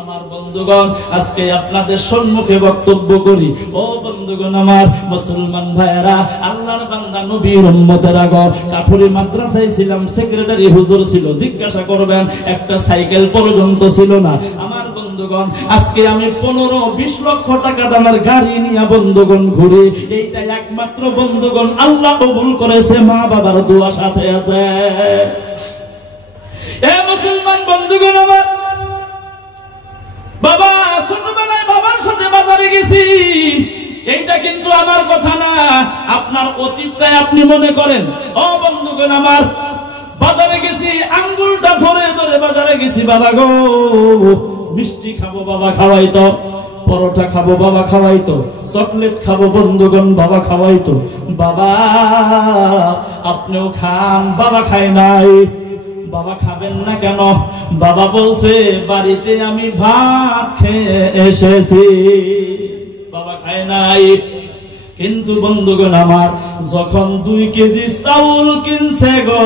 আমার বন্ধুগণ, আজকে আপনাদের সম্মুখে বক্তব্য করি। ও বন্ধুগণ, আমার মুসলমান ভাইয়েরা, আল্লাহর বান্দা নবীর উম্মতেরা গো, কাঠুরি মাদ্রাসায় ছিলাম, সেক্রেটারি হুজুর ছিল, জিজ্ঞাসা করবেন একটা সাইকেল পর্যন্ত ছিল না। আমার বন্ধুগণ, আজকে আমি 15-20 লক্ষ টাকা দামের গাড়ি নিয়ে বন্ধুগণ ঘুরি। এইটা একমাত্র বন্ধুগণ আল্লাহ কবুল করেছে, মা বাবার দোয়া সাথে আছে। এ মুসলমান বন্ধুগণ আমার, বাবা ছোটবেলায় বাবার সাথে বাজারে গেছি, এইটা কিন্তু আমার কথা না, আপনার অতীতটাই আপনি মনে করেন। ও বন্ধুগণ আমার, বাজারে গেছি, আঙ্গুলটা ধরে ধরে বাজারে গেছি। বাবা গো, মিষ্টি খাবো, বাবা খাওয়াইতো। পরোটা খাবো, বাবা খাওয়াইতো। চকলেট খাবো বন্ধুগণ, বাবা খাওয়াইতো। বাবা আপনিও খান, বাবা খায় নাই। বাবা খাবেন না কেন? বাবা বলছে বাড়িতে আমি ভাত খেয়ে এসেছি, বাবা খায় নাই। কিন্তু বন্ধুগণ আমার, যখন 2 কেজি চাউল কিনছে গো,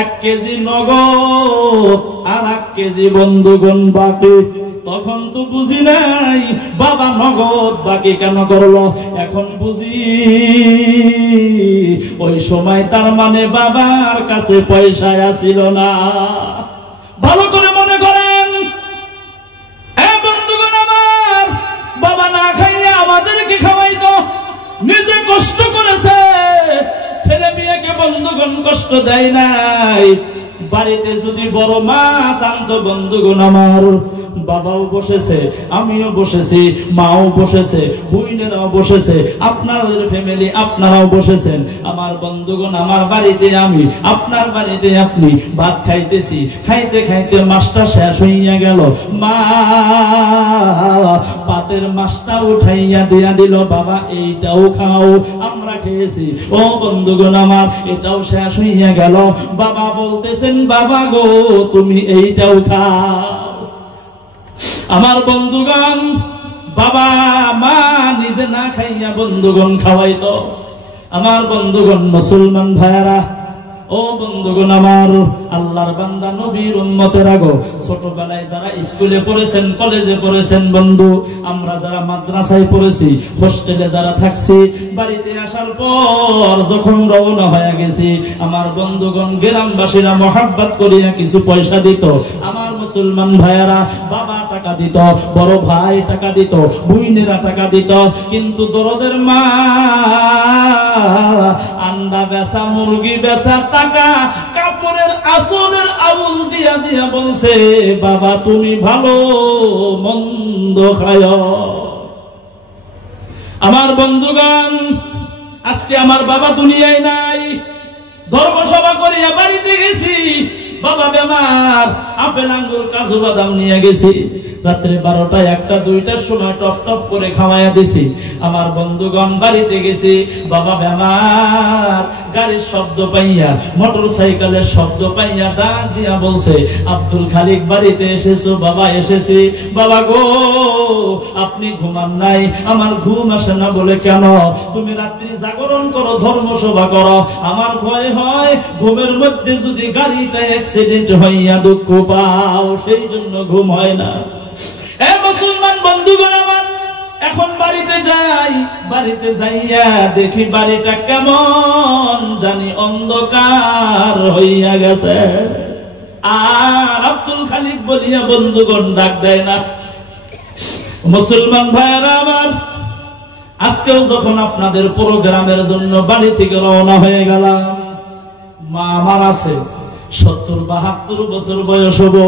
1 কেজি নগদ আর 1 কেজি বন্ধুগণ বাকি, তখন তো বুঝি নাই বাবা নগদ বাকি কেন করলো। এখন বুঝি ওই সময় তার মানে বাবার কাছে পয়সা ছিল না। ভালো করে মনে করেন বন্ধুগণ আমার, বাবা না খাইয়া আমাদেরকে খাওয়াইতো, নিজে কষ্ট করেছে, ছেলে মেয়েকে বন্ধুগণ কষ্ট দেয় নাই। বাড়িতে যদি বড় মাছ আনতো বন্ধুগণ আমার, বাবাও বসেছে, আমিও বসেছি, মাও বসেছে, বুইনেরাও বসেছে, আপনাদের ফ্যামিলি আপনারাও বসেছেন। আমার বন্ধুগণ, আমার বাড়িতে আমি, আপনার বাড়িতে আপনি ভাত খাইতেছি, খাইতে খাইতে মাছটা শেষ হইয়া গেল, মা ভাতের মাছটা উঠাইয়া দিয়া দিল, বাবা এইটাও খাও। আমরা খেয়েছি, ও বন্ধুগণ আমার, এটাও শেষ হইয়া গেল। বাবা বলতেছেন, বাবা গো তুমি এইটাও খাও। আমার বন্ধুগণ, বাবা মা নিজে না খাইয়া বন্ধুগণ খাওয়াইতো। আমার বন্ধুগণ মুসলমান ভাইরা, ও বন্ধুগণ আমার, আল্লাহর বান্দা নবীর উম্মতেরা গো, ছোটবেলায় যারা স্কুলে পড়েছেন, কলেজে পড়েছেন বন্ধু, আমরা যারা মাদ্রাসায় পড়েছি, হোস্টেলে যারা থাকছি, বাড়িতে আসার পর যখন রওনা হয়ে গেছি, আমার বন্ধুগণ গ্রামবাসীরা মহাব্বত করিয়া কিছু পয়সা দিত। আমার মুসলমান ভাইয়ারা, বাবা টাকা দিত, বড় ভাই টাকা দিত, বুইনেরা টাকা দিত, কিন্তু দরদের মা আন্ডা বেচা, মুরগি বেচা টাকা, কাপড়ের আসলের আউল দিয়া দিয়া বলছে, বাবা তুমি ভালো মন্দ খায়। আমার বন্ধুগণ, আজকে আমার বাবা দুনিয়ায় নাই, ধর্মসভা করিয়া বাড়িতে গেছি, বাবা বেমার, আপেল আঙ্গুর কাজু বাদাম নিয়ে গেছি, রাত্রে 12টা 1টা 2টার সময় টপ টপ করে খাওয়াইয়া দিছি। আমার বন্ধুগণ বাড়িতে গেছি, বাবা বেমার, গাড়ির শব্দ পাইয়া, মোটর সাইকেলের শব্দ পাইয়া ডাক দিয়া বলছে, আব্দুল খালিক বাড়িতে এসেছো? বাবা এসেছি। বাবা গো আপনি ঘুমান নাই? আমার ঘুম আসে না। বলে কেন? তুমি রাত্রি জাগরণ করো, ধর্মসভা করো, আমার ভয় হয় ঘুমের মধ্যে যদি গাড়িটা অ্যাক্সিডেন্ট হইয়া দুঃখ পাও, সেই জন্য ঘুম হয় না। এ মুসলমান বন্ধুগণ আমার, এখন বাড়িতে যাই, বাড়িতে যাইয়া দেখি বাড়িটা কেমন জানি অন্ধকার হইয়া গেছে, আর আব্দুল খালিক বলিয়া বন্ধুগণ ডাক দেয় না। মুসলমান ভাইরা আমার, আজকেও যখন আপনাদের প্রোগ্রামের জন্য বাড়ি থেকে রওনা হয়ে গেলাম, মা আমার আছে 70-72 বছর বয়স হবো।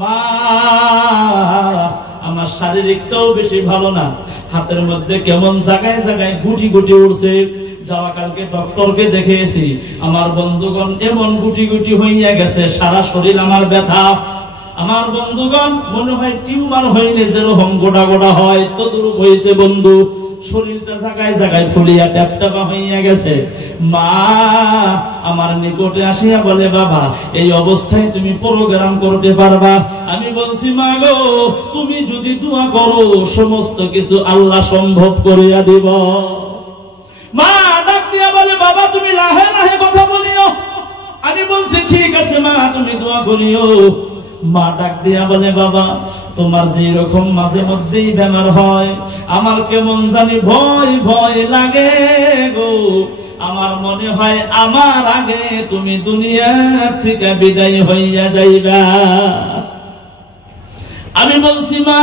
মা আমার শারীরিকটাও বেশি ভালো না, হাতের মধ্যে কেমন জায়গায় জায়গায় গুটি গুটি উঠছে। যাওয়া কালকে ডক্টরকে দেখিয়েছি, আমার বন্ধুগণ এমন গুটি গুটি হইয়া গেছে, সারা শরীর আমার ব্যথা। আমার বন্ধুগণ মনে হয় টিউমার হইলে যেরকম গোটা গোটা হয় তদরূপ হয়েছে বন্ধু, শরীরটা জায়গায় জায়গায় ফুলিয়া ট্যাপটাপা হইয়া গেছে। মা আমার নিকটে আসিয়া বলে, বাবা এই অবস্থায় তুমি প্রোগ্রাম করতে পারবা? আমি বলছি, মা গো তুমি যদি দোয়া করো সমস্ত কিছু আল্লাহ সম্ভব করিয়া দিব। মা ডাক দিয়া বলে, বাবা তুমি লাহে লাহে কথা বলিও। আমি বলছি ঠিক আছে মা, তুমি দোয়া করিও। মা ডাক দিয়া বলে, বাবা তোমার যে রকম মাঝে মধ্যেই বেমার হয়, আমার কেমন জানি ভয় ভয় লাগে গো। আমার মনে হয় আমার আগে তুমি দুনিয়া থেকে বিদায় হইয়া যাইবা। আমি বলছি, মা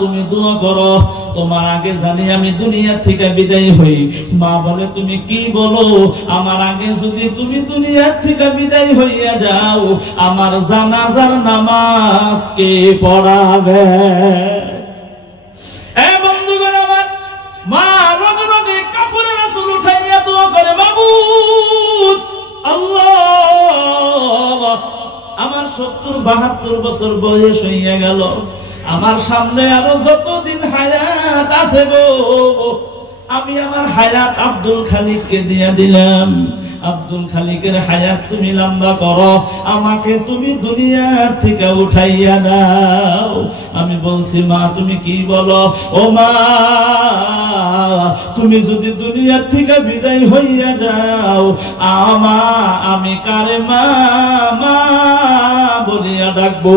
তুমি দোয়া করো, তোমার আগে জানি আমি দুনিয়া থেকে বিদায় হই। মা বলে, তুমি কি বলো? আমার আগে যদি তুমি দুনিয়া থেকে বিদায় হইয়া যাও, আমার জানাজার নামাজ কে পড়াবে? এ বন্ধুগণ আমার, মা রগে রগে কাপড়ের আঁচল উঠাইয়া দোয়া করে, বাবু আল্লাহ আমার 70-72 বছর বয়স হইয়া গেল, আমার সামনে আরো যতদিন হায়াত আছে গো, আমি আমার হায়াত আব্দুল খালিককে দিয়া দিলাম। আব্দুল খালিকের হায়াত তুমি লম্বা করো, আমাকে তুমি দুনিয়া থেকে উঠাইয়া দাও। আমি বলছি, মা তুমি কি বলো? ও মা তুমি যদি দুনিয়া থেকে বিদায় হইয়া যাও, আমি কারে মা মা বলিয়া ডাকবো?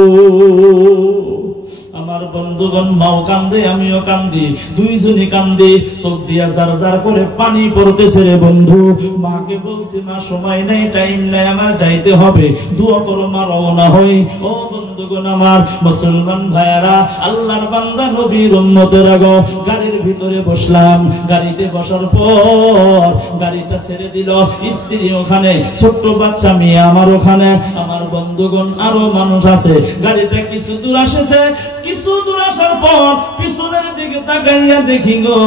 আমার বন্ধুগণ, মাও কান্দে আমিও কান্দি, দুইজনই কান্দি, চোখ দিয়া জার জার করে পানি পড়তেছে রে বন্ধু। মাকে বলছি, মা সময় নাই, টাইম নাই, আমার যাইতে হবে, দোয়া করো মা রওনা হই। ও বন্ধুগণ আমার, মুসলমান ভাইয়ারা, আল্লাহর বান্দা নবীর উম্মতের আগো গাড়ির ভিতরে বসলাম। গাড়িতে বসার পর গাড়িটা ছেড়ে দিল, স্ত্রী ওখানে, ছোট্ট বাচ্চা মেয়ে আমার ওখানে, আমার বন্ধুগণ আরো মানুষ আছে। গাড়িটা কিছু দূর আসেছে, কিছু দূর আসার পর পিছনের দিকে তাকাইয়া দেখি গো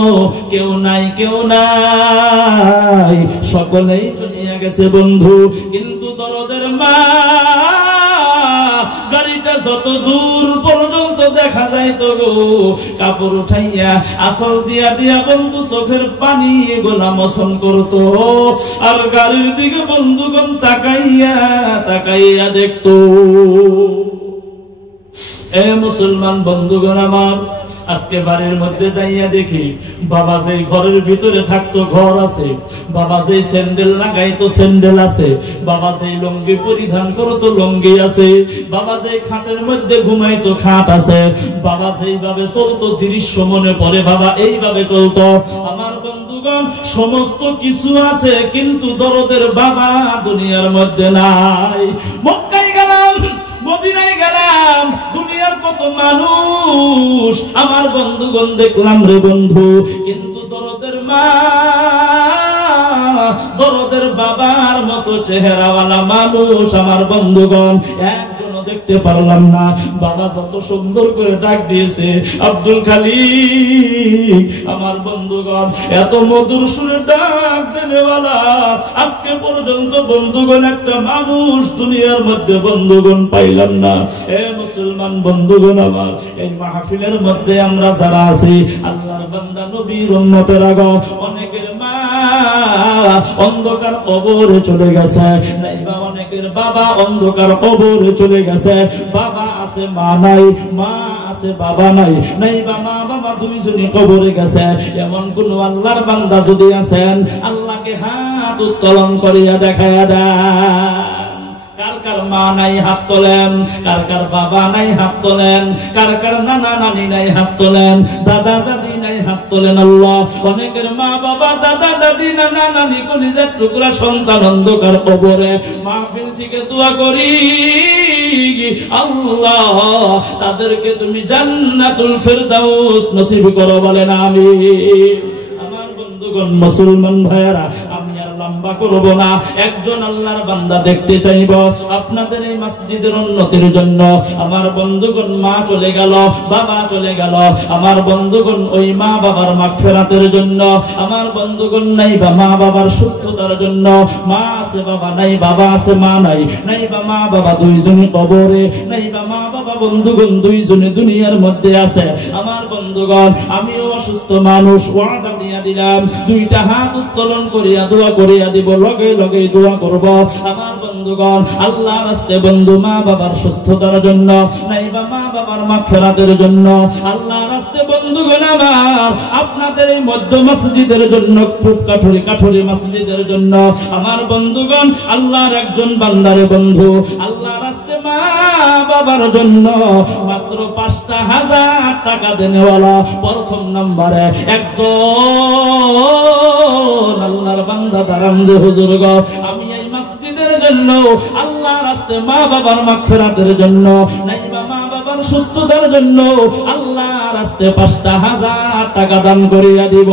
কেউ নাই, কেউ নাই, সকলেই চলিয়া গেছে বন্ধু। কিন্তু দরদের মা, গাড়িটা যত দূর পর্যন্ত দেখা যায় তো গো, কাপড় উঠাইয়া আসল দিয়া দিয়া বন্ধু চোখের পানি গোলা মোছন করতো, আর গাড়ির দিকে বন্ধুগণ তাকাইয়া তাকাইয়া দেখতো। এ মুসলমান বন্ধুগণ আমার, আজকে বাড়ির মধ্যে যাইয়া দেখি বাবা যেই ঘরের ভিতরে থাকতো ঘর আছে, বাবা যেই স্যান্ডেল লাগাইতো স্যান্ডেল আছে, বাবা যেই লুঙ্গি পরিধান করতো লুঙ্গি আছে, বাবা যেই খাটের মধ্যে ঘুমাইতো খাট আছে, বাবা যেইভাবে চলতো দৃশ্য মনে পড়ে, বাবা এইভাবে চলতো। আমার বন্ধুগণ সমস্ত কিছু আছে, কিন্তু দরদের বাবা দুনিয়ার মধ্যে নাই। মক্কায় গেলাম, মদিনায় গেলাম, দুনিয়ার কত মানুষ আমার বন্ধুগণ দেখলাম রে বন্ধু, কিন্তু দরদের মা, দরদের বাবার মতো চেহারাওয়ালা মানুষ আমার বন্ধুগণ একজনও দেখতে পারলাম না। বাবা যত সুন্দর করে ডাক দিয়েছে, আব্দুল খালিক, আমার বন্ধুগণ এত মধুর সুরে ডাক দেনেওয়ালা আজকে পর্যন্ত বন্ধুগণ একটা মানুষ দুনিয়ার মধ্যে বন্ধুগণ পাইলাম না। এ মুসলমান বন্ধুগণ আমার, এই মাহফিলের মধ্যে আমরা যারা আছি, আল্লাহর বান্দা নবীর উম্মতের আগো অনেকের মা অন্ধকার কবরে চলে গেছে, নাইবা অনেকের বাবা অন্ধকার কবরে চলে গেছে। বাবা আছে মা নাই, মা আছে বাবা নাই, নাইবা মা বাবা দুইজনই কবরে গেছে। এমন কোন আল্লাহর বান্দা যদি আছেন, আল্লাহকে হাত উত্তোলন করিয়া দেখায়া দেন। কার কার মা নাই হাত তোলেন, কার কার বাবা নাই হাত তোলেন, কার কার নানা নানি নাই হাত তোলেন, দাদা দাদি নাই হাত তোলেন। আল্লাহ, অনেকের মা বাবা দাদা দাদি নানা নানি কলিজার টুকরা সন্তান অন্ধকার কবরে। মাহফিল থেকে দোয়া করি, আল্লাহ তাদেরকে তুমি জান্নাতুল ফেরদাউস নসিব করো, বলেন আমিন। আমার বন্ধুগণ মুসলমান ভাইয়েরা, আমি আর লম্বা করব না, একজন আল্লাহর বান্দা দেখতে চাইব আপনাদের এই মসজিদের উন্নতির জন্য। আমার বন্ধুগণ মা চলে গেল, বাবা চলে গেল, আমার বন্ধুগণ ওই মা বাবার মাগফিরাতের জন্য, আমার বন্ধুগণ নাই বা মা বাবার সুস্থতার জন্য। মা আছে বাবা নাই, বাবা আছে মা নাই, নাই বা মা বাবা দুইজনই কবরে, নাই বা মা বাবা বন্ধুগণ দুইজনে দুনিয়ার মধ্যে আছে। আমার বন্ধুগণ আমিও অসুস্থ মানুষ, ওয়াদা দিয়া দিলাম দুইটা হাত উত্তোলন করিয়া দোয়া করিয়া দিব, লগে লগে দোয়া করব। আমার বন্ধুগণ আল্লাহর রাস্তায় বন্ধু মা বাবার সুস্থতার জন্য, নাইবা মা বাবার মাগফিরাতের জন্য, আল্লাহর রাস্তায় বন্ধুগণ আমার আপনাদের এই মধ্য মসজিদের জন্য, খুব কাঠুরি কাঠুরি মসজিদের জন্য, আমার বন্ধুগণ আল্লাহর একজন বান্দারে বন্ধু আল্লাহর রাস্তায় মা বাবার জন্য মাত্র ৫,০০০ টাকা দেনেওয়ালা প্রথম নম্বরে একজন আল্লাহর বান্দা দাঁড়ান যে হুজুর গো, আমি এই মসজিদের জন্য, আল্লাহর রাস্তায় মা বাবার মাগফিরাতের জন্য, নাইবা মা বাবার সুস্থতার জন্য আল্লাহর রাস্তায় ৫,০০০ টাকা দান করিয়া দিব।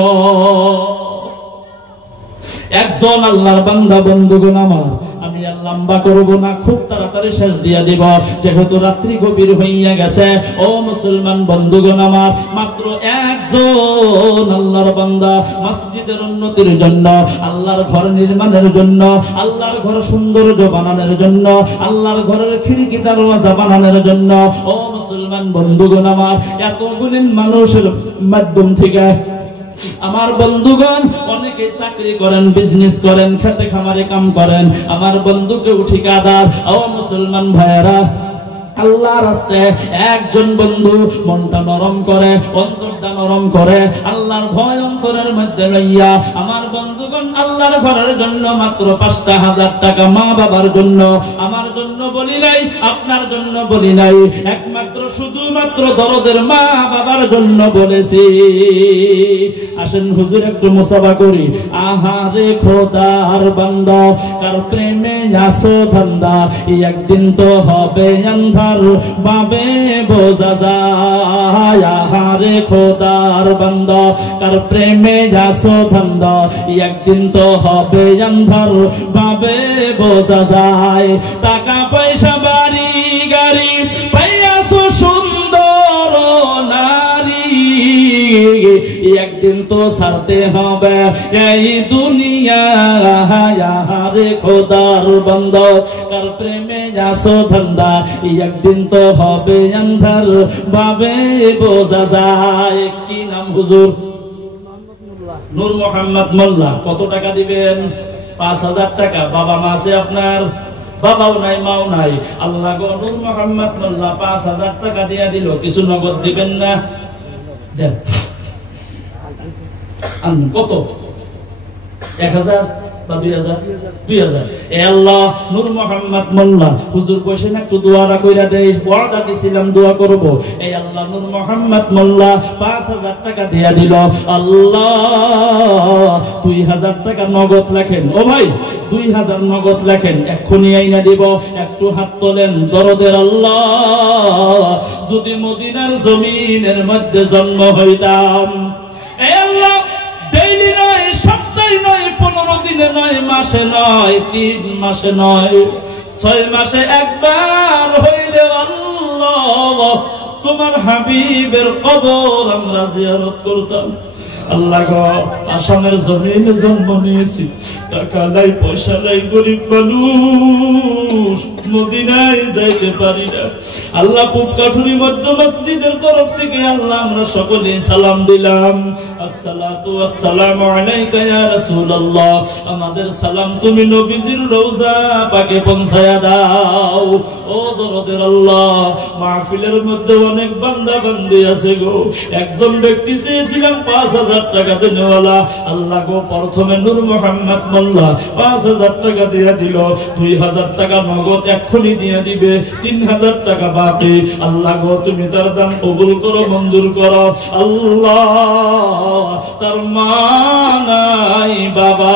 একজন আল্লাহর বান্দা বন্ধুগণ আমার, আমি আর লম্বা করব না, খুব তাড়াতাড়ি শেষ দিয়া দিব, যেহেতু রাত্রি গভীর হইয়া গেছে। ও মুসলমান বন্ধুগণ আমার, মাত্র একজন আল্লাহর বান্দা মসজিদের উন্নতির জন্য, আল্লাহর ঘর নির্মাণের জন্য, আল্লাহর ঘর সৌন্দর্য বানানোর জন্য, আল্লাহর ঘরের খিড়কি দরওয়াজা বানানোর জন্য, ও মুসলমান বন্ধুগণ আমার, এতগুলি মানুষের মাধ্যম থেকে আমার বন্ধুগণ অনেকে চাকরি করেন, বিজনেস করেন, খেতে খামারে কাম করেন, আমার বন্ধুকে ঠিকাদার। ও মুসলমান ভাইয়েরা, আল্লাহর রাস্তায় একজন বন্ধু মনটা নরম করে, অন্তর দিলটা নরম করে আল্লাহর ভয় অন্তরের মধ্যে লইয়া আমার বন্ধুগণ আল্লাহর ঘরের জন্য মাত্র ৫,০০০ টাকা মা বাবার জন্য, আমার জন্য বলি নাই, আপনার জন্য বলি নাই, একমাত্র শুধুমাত্র দরদের মা বাবার জন্য বলেছি। আসেন হুজুর একটু মুসাফা করি। আহারে খোদার বান্দা কার প্রেমে আসো ধান্দা, একদিন তো হবে আন্ধার বাবে বোঝা যায়। আহারে খোদার বান্দা কার প্রেমে আসো ধান্দা, একদিন তো হবে আন্ধার বাবে বোঝা যায়। টাকা পয়সা বাড়ি গাড়ি পাইয়াছো সুন্দর নারী, একদিন তো ছাড়তে হবে এই দুনিয়া। রে খোদার বান্দা কার প্রেমে আসো ধান্দা, একদিন তো হবে আন্ধার বাবে বোঝা যায়। কি নাম হুজুর? নূর মোহাম্মদ মোল্লা। কত টাকা দিবেন? ৫,০০০ টাকা। বাবা মা আছে আপনার? বাবাও নাই মাও নাই। আল্লাহ গো নূর মোহাম্মদ মোল্লা ৫,০০০ টাকা দিয়া দিল, কিছু নগদ দিবেন না? দেন। কত? ১,০০০ বা ২,০০০? ২,০০০। এ আল্লাহ নূর মোহাম্মদ মোল্লা হুজুর বসে না একটু দোয়া কইরা দেই, ওয়াদা দিছিলাম দোয়া করব। এই আল্লাহ নূর মোহাম্মদ মোল্লা ৫,০০০ টাকা দিয়া দিল। আল্লাহ ২,০০০ টাকা নগদ লেখেন। ও ভাই ২,০০০ নগদ লেখেন, এক্ষুনি আইনা দিব। একটু হাত তোলেন। দরদের আল্লাহ যদি মদিনার জমিনের মধ্যে জন্ম হইতাম, এ আল্লাহ ডেইলি নয়, সপ্তাহে নয়, 15 দিনে নয়, মাসে নয়, 3 মাসে নয়, 6 মাসে একবার হইলে আল্লাহ তোমার হাবিবের কবর আমরা জিয়ারত করতাম। আল্লাহ গো আসামের জমিনে জন্ম নিয়েছি, টাকা নাই পয়সা নাই, গরিব মানুষ, মদিনায় যাইতে পারি না। আল্লাহ পুবকাঠুরি মধ্য মসজিদের তরফ থেকে আল্লাহ আমরা সকলে সালাম দিলাম, আসসালাতু ওয়াসসালামু আলাইকা ইয়া রাসূলুল্লাহ। আমাদের সালাম তুমি নবীজির রওজা পাকে পৌঁছায়া দাও। ও দরদের আল্লাহ, মাহফিলের মধ্যে অনেক বান্দা বান্দি আছে গো। একজন ব্যক্তি চেয়েছিলাম ৫,০০০ টাকা দেনেওয়ালা, আল্লাহ গো প্রথমে নূর মোহাম্মদ মোল্লা ৫,০০০ টাকা দিয়ে দিল। ২,০০০ টাকা নগদ এক্ষুনি দিয়ে দিবে, ৩,০০০ টাকা বাকি। আল্লাহ গো তুমি তার দান কবুল করো, মঞ্জুর করো। আল্লাহ তার মা নাই, বাবা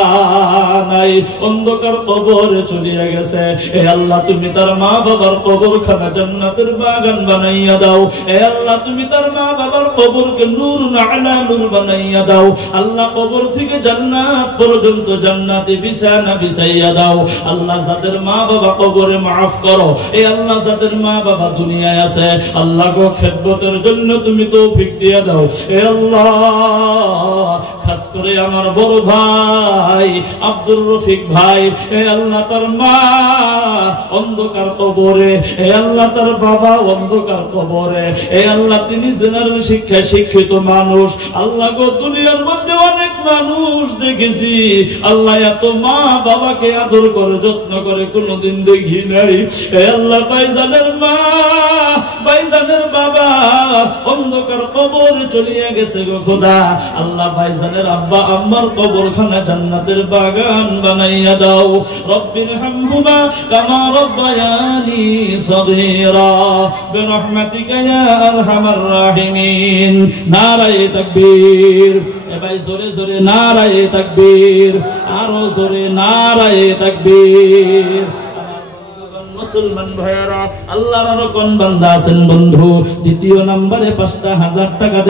নাই, অন্ধকার কবরে চলিয়া গেছে। এ আল্লাহ তুমি তার মা বাবার কবরখানা জান্নাতের বাগান বানাইয়া দাও। এ আল্লাহ তুমি তার মা বাবার কবরকে নূর আলা নূর বানাইয়া দাও। আল্লাহ কবর থেকে জান্নাত পর্যন্ত জান্নাতে বিছানা বিছাইয়া দাও। আল্লাহ যাদের মা বাবা কবরে মাফ করো। এই আল্লাহ যাদের মা বাবা দুনিয়ায় আছে, আল্লাহ গো খেদমতের জন্য তুমি তৌফিক দিয়ে দাও। এ আল্লাহ খাস করে আমার বড় ভাই আব্দুর রফিক ভাই, এ আল্লাহ তার মা অন্ধকার কবরে, এ আল্লাহ তার বাবা অন্ধকার কবরে। এ আল্লাহ তিনি জেনারেল শিক্ষায় শিক্ষিত মানুষ। আল্লাহ গো দুনিয়ার মধ্যে অনেক মানুষ দেখেছি, আল্লাহ এত মা বাবাকে আদর করে যত্ন করে কোনদিন দেখি নাই। এ আল্লাহ ভাইজানের মা ভাইজানের বাবা অন্ধকার কবরে চলিয়া গেছে গো খোদা। আল্লাহ ভাইজানের আব্বা আম্মার কবরখানা জান্নাতের বাগান বানাইয়া দাও। রব্বির হামহুমা কামা রব্বায়ানি সগীরা বিরহমাতিকা ইয়া আরহামার রাহিমিন। নারায়ে তাকবীর। এ ভাই জোরে জোরে নারায়ে তাকবীর, আরো জোরে নারায়ে তাকবীর। মুসলমান ভাইরা, আল্লাহর কোন বান্দা আছেন বন্ধু দ্বিতীয় নম্বরে ৫,০০০ টাকা